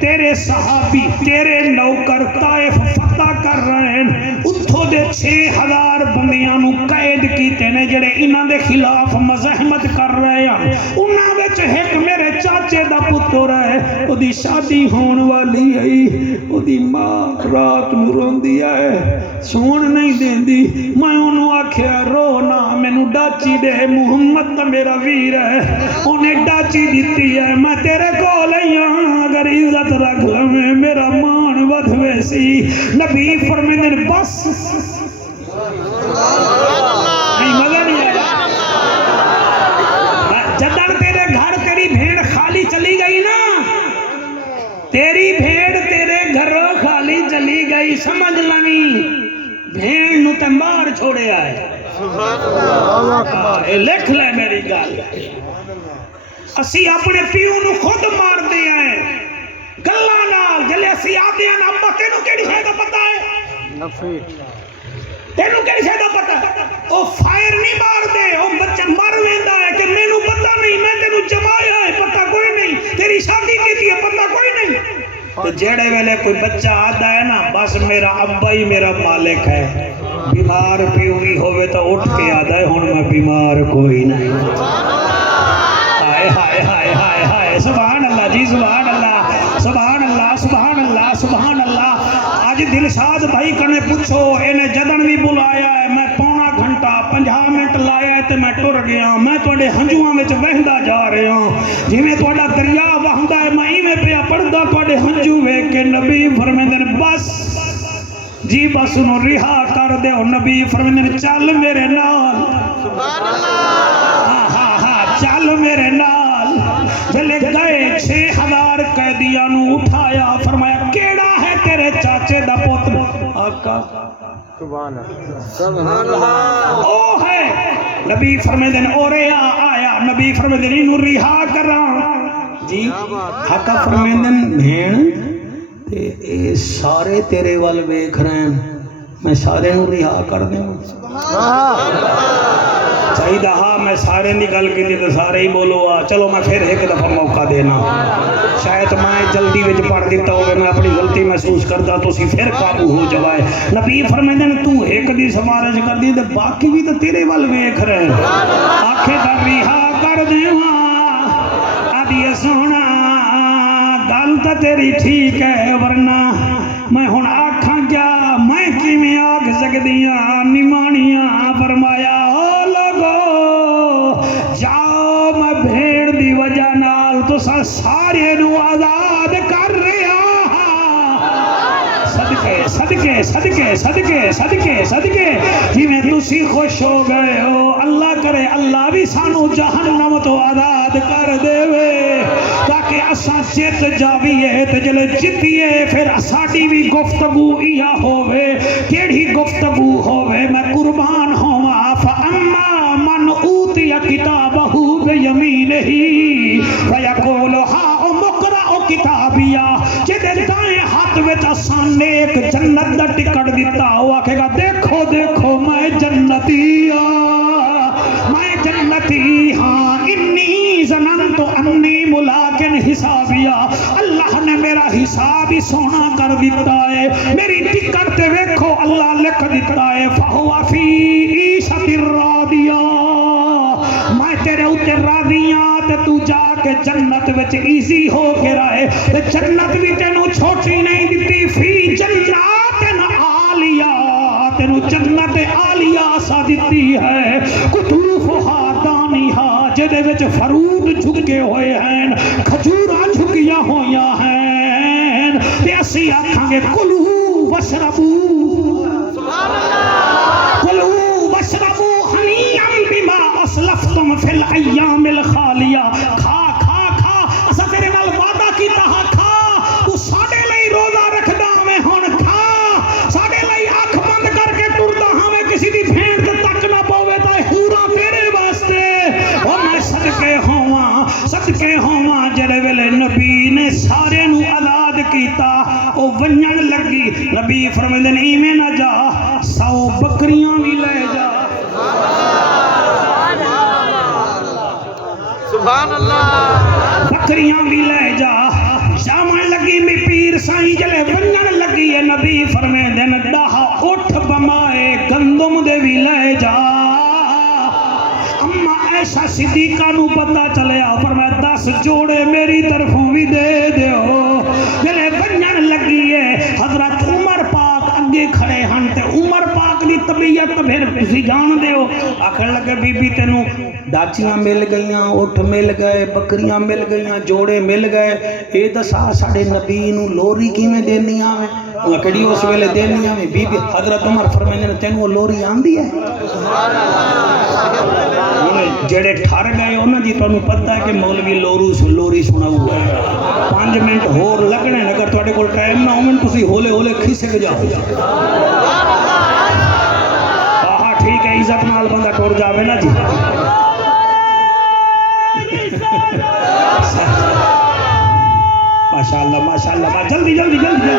تیرے صحابی تیرے نوکر طائف فتح کر رہے ہیں اتھو دے 6000 بندیاں نو قید کیتے نے جڑے انہاں دے خلاف مزاحمت کر رہے ہیں انہاں وچ ایک میرے چاچے دا پتر ہے او دی شادی ہون والی ہے او دی ماں رات نو روندی ہے سون نہیں دیندی میں انہوں آکھیا رو نا مینوں ڈاچی دے محمد تا میرا ویر ہے انہیں ڈاچی دیتی ہے میں تیرے کو لئیاں اگر عزت رکھ لیں میرا مان ودھوے سی نبی فرمائن بس نہیں مزہ نہیں ہے جدن تیرے گھر تیری بھیڑ خالی چلی گئی نا تیری بھیڑ تیرے گھروں خالی چلی گئی سمجھ لنی بھیڑ نو تے مار چھوڑے آئے اے لکھ لے میری گال اسی اپنے پیو نو خود مار دے آئے گلہ نال جلے اسی آدھے ہیں ابا تینوں کیڑی شاید پتہ ہے نفی تینوں کیڑی شاید پتہ ہے او فائر نہیں مار دے او بچہ مر ویندا ہے کہ مینوں پتہ نہیں میں تینوں جمایا ہے پتہ کوئی نہیں تیری شادی کی ہے پتہ کوئی نہیں تو جیڑے ویلے کوئی بچہ آدھا ہے نا بس میرا ابا ہی میرا مالک ہے بیمار پیوی ہوئے تو اٹھ کے آدھا ہے ہون میں بیمار کوئی نہیں ہائے ہائے ہائے ہائے ہائے سبحان اللہ جی سبحان اللہ سبحان اللہ سبحان اللہ سبحان اللہ آج دلشاد بھائی کنے پوچھو انہیں جدن بھی بلایا ہے میں پونا گھنٹہ 50 منٹ لایا ہے تے میں ٹر گیا میں توڑے ہنجوہاں میں وہندہ جا رہے ہوں جی میں توڑا دریا وہندہ ہے میں میں پہ پڑھدا توڑے ہنجوہے کہ نبی فرمائن بس جی بس انہوں رہا کر دے اور نبی فرمائن چل میرے نال سبحان اللہ چل میرے نال جلے گئے 6000 قیدیاں نو اٹھایا فرمایا کیڑا ہے تیرے چاچے دا پتر آقا سبحان اللہ او ہے نبی فرمائن اورے آیا نبی فرمائن انہوں رہا کراں جی آقا فرمائن بھین تے اے سارے تیرے وال ویکھ رہے ہیں میں سارے نو رہا کر دیں چاہیے ہاں میں سارے نکل کے تو سارے ہی بولو چلو میں پھر ایک دفعہ موقع دینا شاید میں جلدی وچ پڑھ دیتا ہوگا میں اپنی غلطی محسوس کرتا تو اسی پھر قابو ہو جائے نبی فرمائن تو ایک دی سفارش کر دی تو باقی بھی تو تیرے وال ویکھ رہے ہیں آنکھیں در رہا کر دیواں ادھی سونا گل تو تیری ٹھیک ہے ورنہ میں ہن آکھاں کیا میں کیویں آکھ سکدیاں نمانیاں فرمایا او لوگو جاؤ میں بھیڑ دی وجہ نال تساں سارے نو آزاد کر رہا صدقے صدقے صدقے صدقے صدقے صدقے جی میں تسی خوش ہو گئے ہو اللہ کرے اللہ بھی سانو جہنم تو آزاد کر دے وے تاکہ اساں چت جاویے تے جلے جتیے پھر ساڈی بھی گفتگو ایا ہوے کیڑی گفتگو ہوے میں قربان ہوواں فاما من اوتی کتابہ بیمینہ فیقول ہا اقرأ کتابیا جدے دائیں ہاتھ وچ اساں نیک جنت دا ٹکٹ دتا او آکھے گا دیکھو دیکھو میں جنتی میں جنتی ہاں انی ظننت انی ملاقن حساب حسابیا، اللہ نے میرا حساب ہی سونا کر دیتا ہے، میری ٹکٹ تے ویکھو اللہ لکھ دیتا ہے فہو فی عیشۃ راضیہ، میں تیرے اوتے راضی ہاں تے تو جا کے جنت وچ ایزی ہو کے رہے، تے جنت بھی تینوں چھوٹی نہیں دتی، فی جنات عالیہ، تینوں جنت عالیہ سا دتی ہے، قطوفہا دانیہا، جدے وچ فروٹ جھکے ہوئے ہیں، کھجوراں جھکیاں ہویاں ہیں، تے اسی آکھاں گے کلو واشربو، کلو واشربو ہنیئا بما اسلفتم فی الایام الخالیہ، کھا کھا کھا، اسا تیرے نال وعدہ کیتا ہا کھا، تو ساڈے لئی روزہ رکھدا میں ہن کھا، ساڈے لئی اکھ بند کر کے ٹردا ہاں میں کسی دی بھین تے تک نہ پوے تے حوراں تیرے واسطے، او میں صدقے ہوواں جڑے ویلے نبی نے سارے نو آزاد کیتا، او ونجن لگی، نبی فرماندے نے ایویں نہ جا، 100 بکریاں بھی لے جا، سبحان اللہ، بکریاں بھی لے جا، جامن لگی می پیر سائیں جلے ونجن لگی ہے، نبی فرماندے نے داہ اٹھ بمائے گندم دے بھی لے جا، اما عائشہ صدیقہ نو پتہ چلیا، فرمایا 10 جوڑے میری طرفوں بھی دے دیو، جلے ونجن لگی ہے، حضرت عمر پاک اگے کھڑے ہن تے عمر پاک دی طبیعت پھر تسی جان دیو، آکھن لگے بی بی تینوں ڈاچیاں مل گئیاں، اٹھ مل گئے، بکریاں مل گئیاں، جوڑے مل گئے، اے دسا ساڈے نبی نو لوری کیویں دینیاں میں، وہ کڑی اس ویلے دینیاں میں، بی بی حضرت عمر فرماندے نے تینوں لوری آندی ہے، جڑے ٹھر گئے انہاں دی تانوں پتہ ہے کہ مولوی لوری سناؤ ہے، 5 منٹ ہور لگنے، اگر تواڈے کول ٹائم نہ ہووے تسی ہولے ہولے کھسک جاؤ، ہاں ٹھیک ہے، عزت نال بندہ ٹر جاوے نا جی، ماشاءاللہ ماشاءاللہ، جلدی جلدی جلدی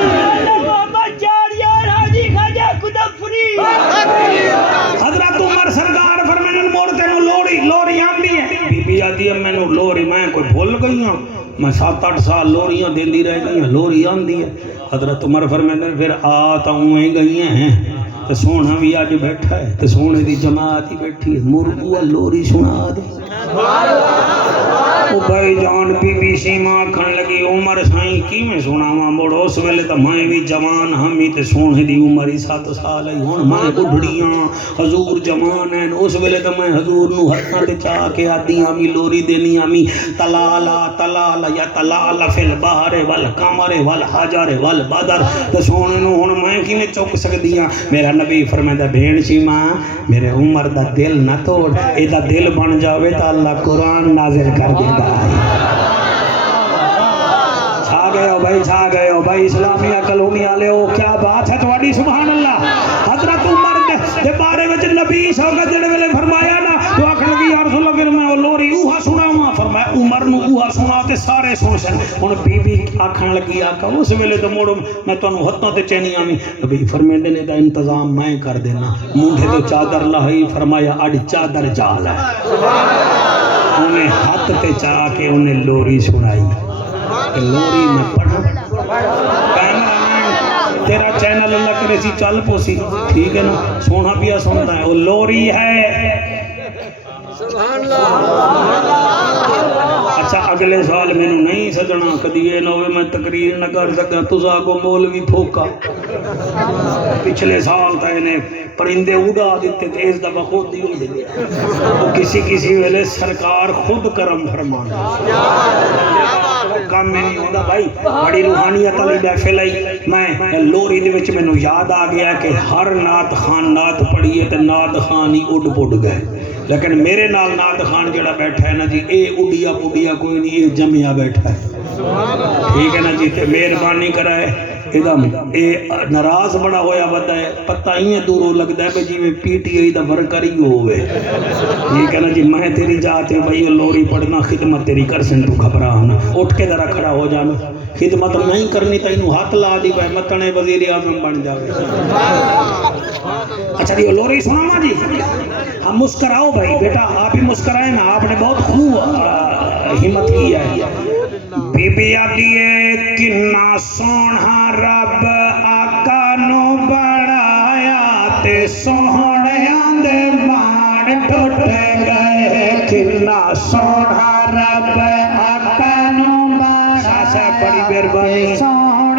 حضرت عمر سرکار فرمانے موڑ تینوں لوری آندی ہے، بی بی آدھی ہے میں لوری میں کوئی بھول گئی ہوں، میں 7-8 سال لوریاں دیندی رہ گئی ہیں، لوری آندی ہے، حضرت عمر فرمانے پھر آتاؤں گئی ہیں، تو سونا بھی آج بیٹھا ہے، تو سونے دی جماعت ہی بیٹھی ہے، مرغو لوری سنا دے، او بھائی جان بی بی سیما کھن لگی عمر سائیں کی میں سناواں مڑ اس ویلے تے میں بھی جوان ہمی تے سونے دی عمر ہی 7 سال ہے، ہن میں بڈھڑیاں حضور جوان ہیں، اس ویلے تے میں حضور نو ہتھاں تے چا کے آدی آمی لوری دینی آمی تلالا تلالا یا تلالا فی البحر والقمر والحجر والبدر، تے سونے نو ہن میں کیویں چک سکدی ہاں، میرا نبی فرمایا بھین سیما میرے عمر دا دل نہ توڑ، اے دا دل بن جاوے تا اللہ قرآن نازل کر دے، چھا گئے ہو بھائی اسلامی عقل ہونی آلے ہو، کیا بات ہے تواڈی، سبحان اللہ، حضرت عمر دے بارے وچ نبی شوکت جڑے ویلے فرمایا نا، تو آکھن لگی یا رسول اللہ پھر میں لوری اوہا سناواں، فرمایا عمر نو اوہا سنا تے سارے سن سن، ہن بی بی آکھن لگی آقا اس ویلے تے موڑ میں تانوں ہتھاں تے چینی آویں، نبی فرمیندے نے دا انتظام میں کر دینا، مونڈے تو چادر لائی، فرمایا اڈ چادر جال ہے، انہیں ہاتھ تے چاہ کے انہیں لوری سنائی، کہ لوری میں پڑھا، تیرا چینل اللہ کرے سی چل پوسی، ٹھیک ہے نا، سونا پیا سنتا ہے، وہ لوری ہے، سبحان اللہ، اچھا اگلے سال میں نہیں سجنا کدی یہ نہ ہوئے میں تقریر نہ کر سکا، تسا کو مولوی پھوکا، پچھلے سال تا انہیں پرندے اڑا دیتے تھے، اس دفعہ خود ہی اڑ گیا، وہ کسی ویلے سرکار خود کرم فرمانا، کام میں نہیں ہوتا بھائی، بڑی روحانیت علی محفل آئی، میں لوری دے وچ مینوں یاد آ گیا کہ ہر نعت خان نعت پڑھیے تے نعت خان ہی اڑ گئے، لیکن میرے نال نعت خان جڑا بیٹھا ہے نا جی، اے اڈیا پڈیا کوئی نہیں، اے جمیا بیٹھا ہے، ٹھیک ہے نا جی، تے مہربانی کرائے، اے ناراض بڑا ہویا بتا ہے، پتہ ہی دوروں لگتا ہے جی میں P T I the worker ہی ہوئے، ٹھیک ہے نا جی، میں تیری جاتے بھائی لوری پڑھنا خدمت تیری کر سن، تو گھبرانا، اٹھ کے ذرا کھڑا ہو جانا، خدمت نہیں کرنی تو انہوں ہاتھ لا دی بھائی متنے وزیر اعظم بن جاوے، اچھا جی لوری سناوا جی، ہم مسکراؤ بھائی بیٹا، آپ ہی مسکرائے نا، آپ نے بہت خوب ہمت کی ہے، ਬੀਬੀ ਆਦੀ ਏ ਕਿੰਨਾ ਸੋਹਣਾ ਰੱਬ ਆਕਾ ਨੂੰ ਬਣਾਇਆ ਤੇ ਸੋਹਣਿਆਂ ਦੇ ਮਾਣ ਟੁੱਟ ਗਏ ਕਿੰਨਾ ਸੋਹਣਾ ਰੱਬ ਆਕਾ ਨੂੰ ਬਣਾਇਆ ਬੜੀ ਮਿਹਰਬਾਨੀ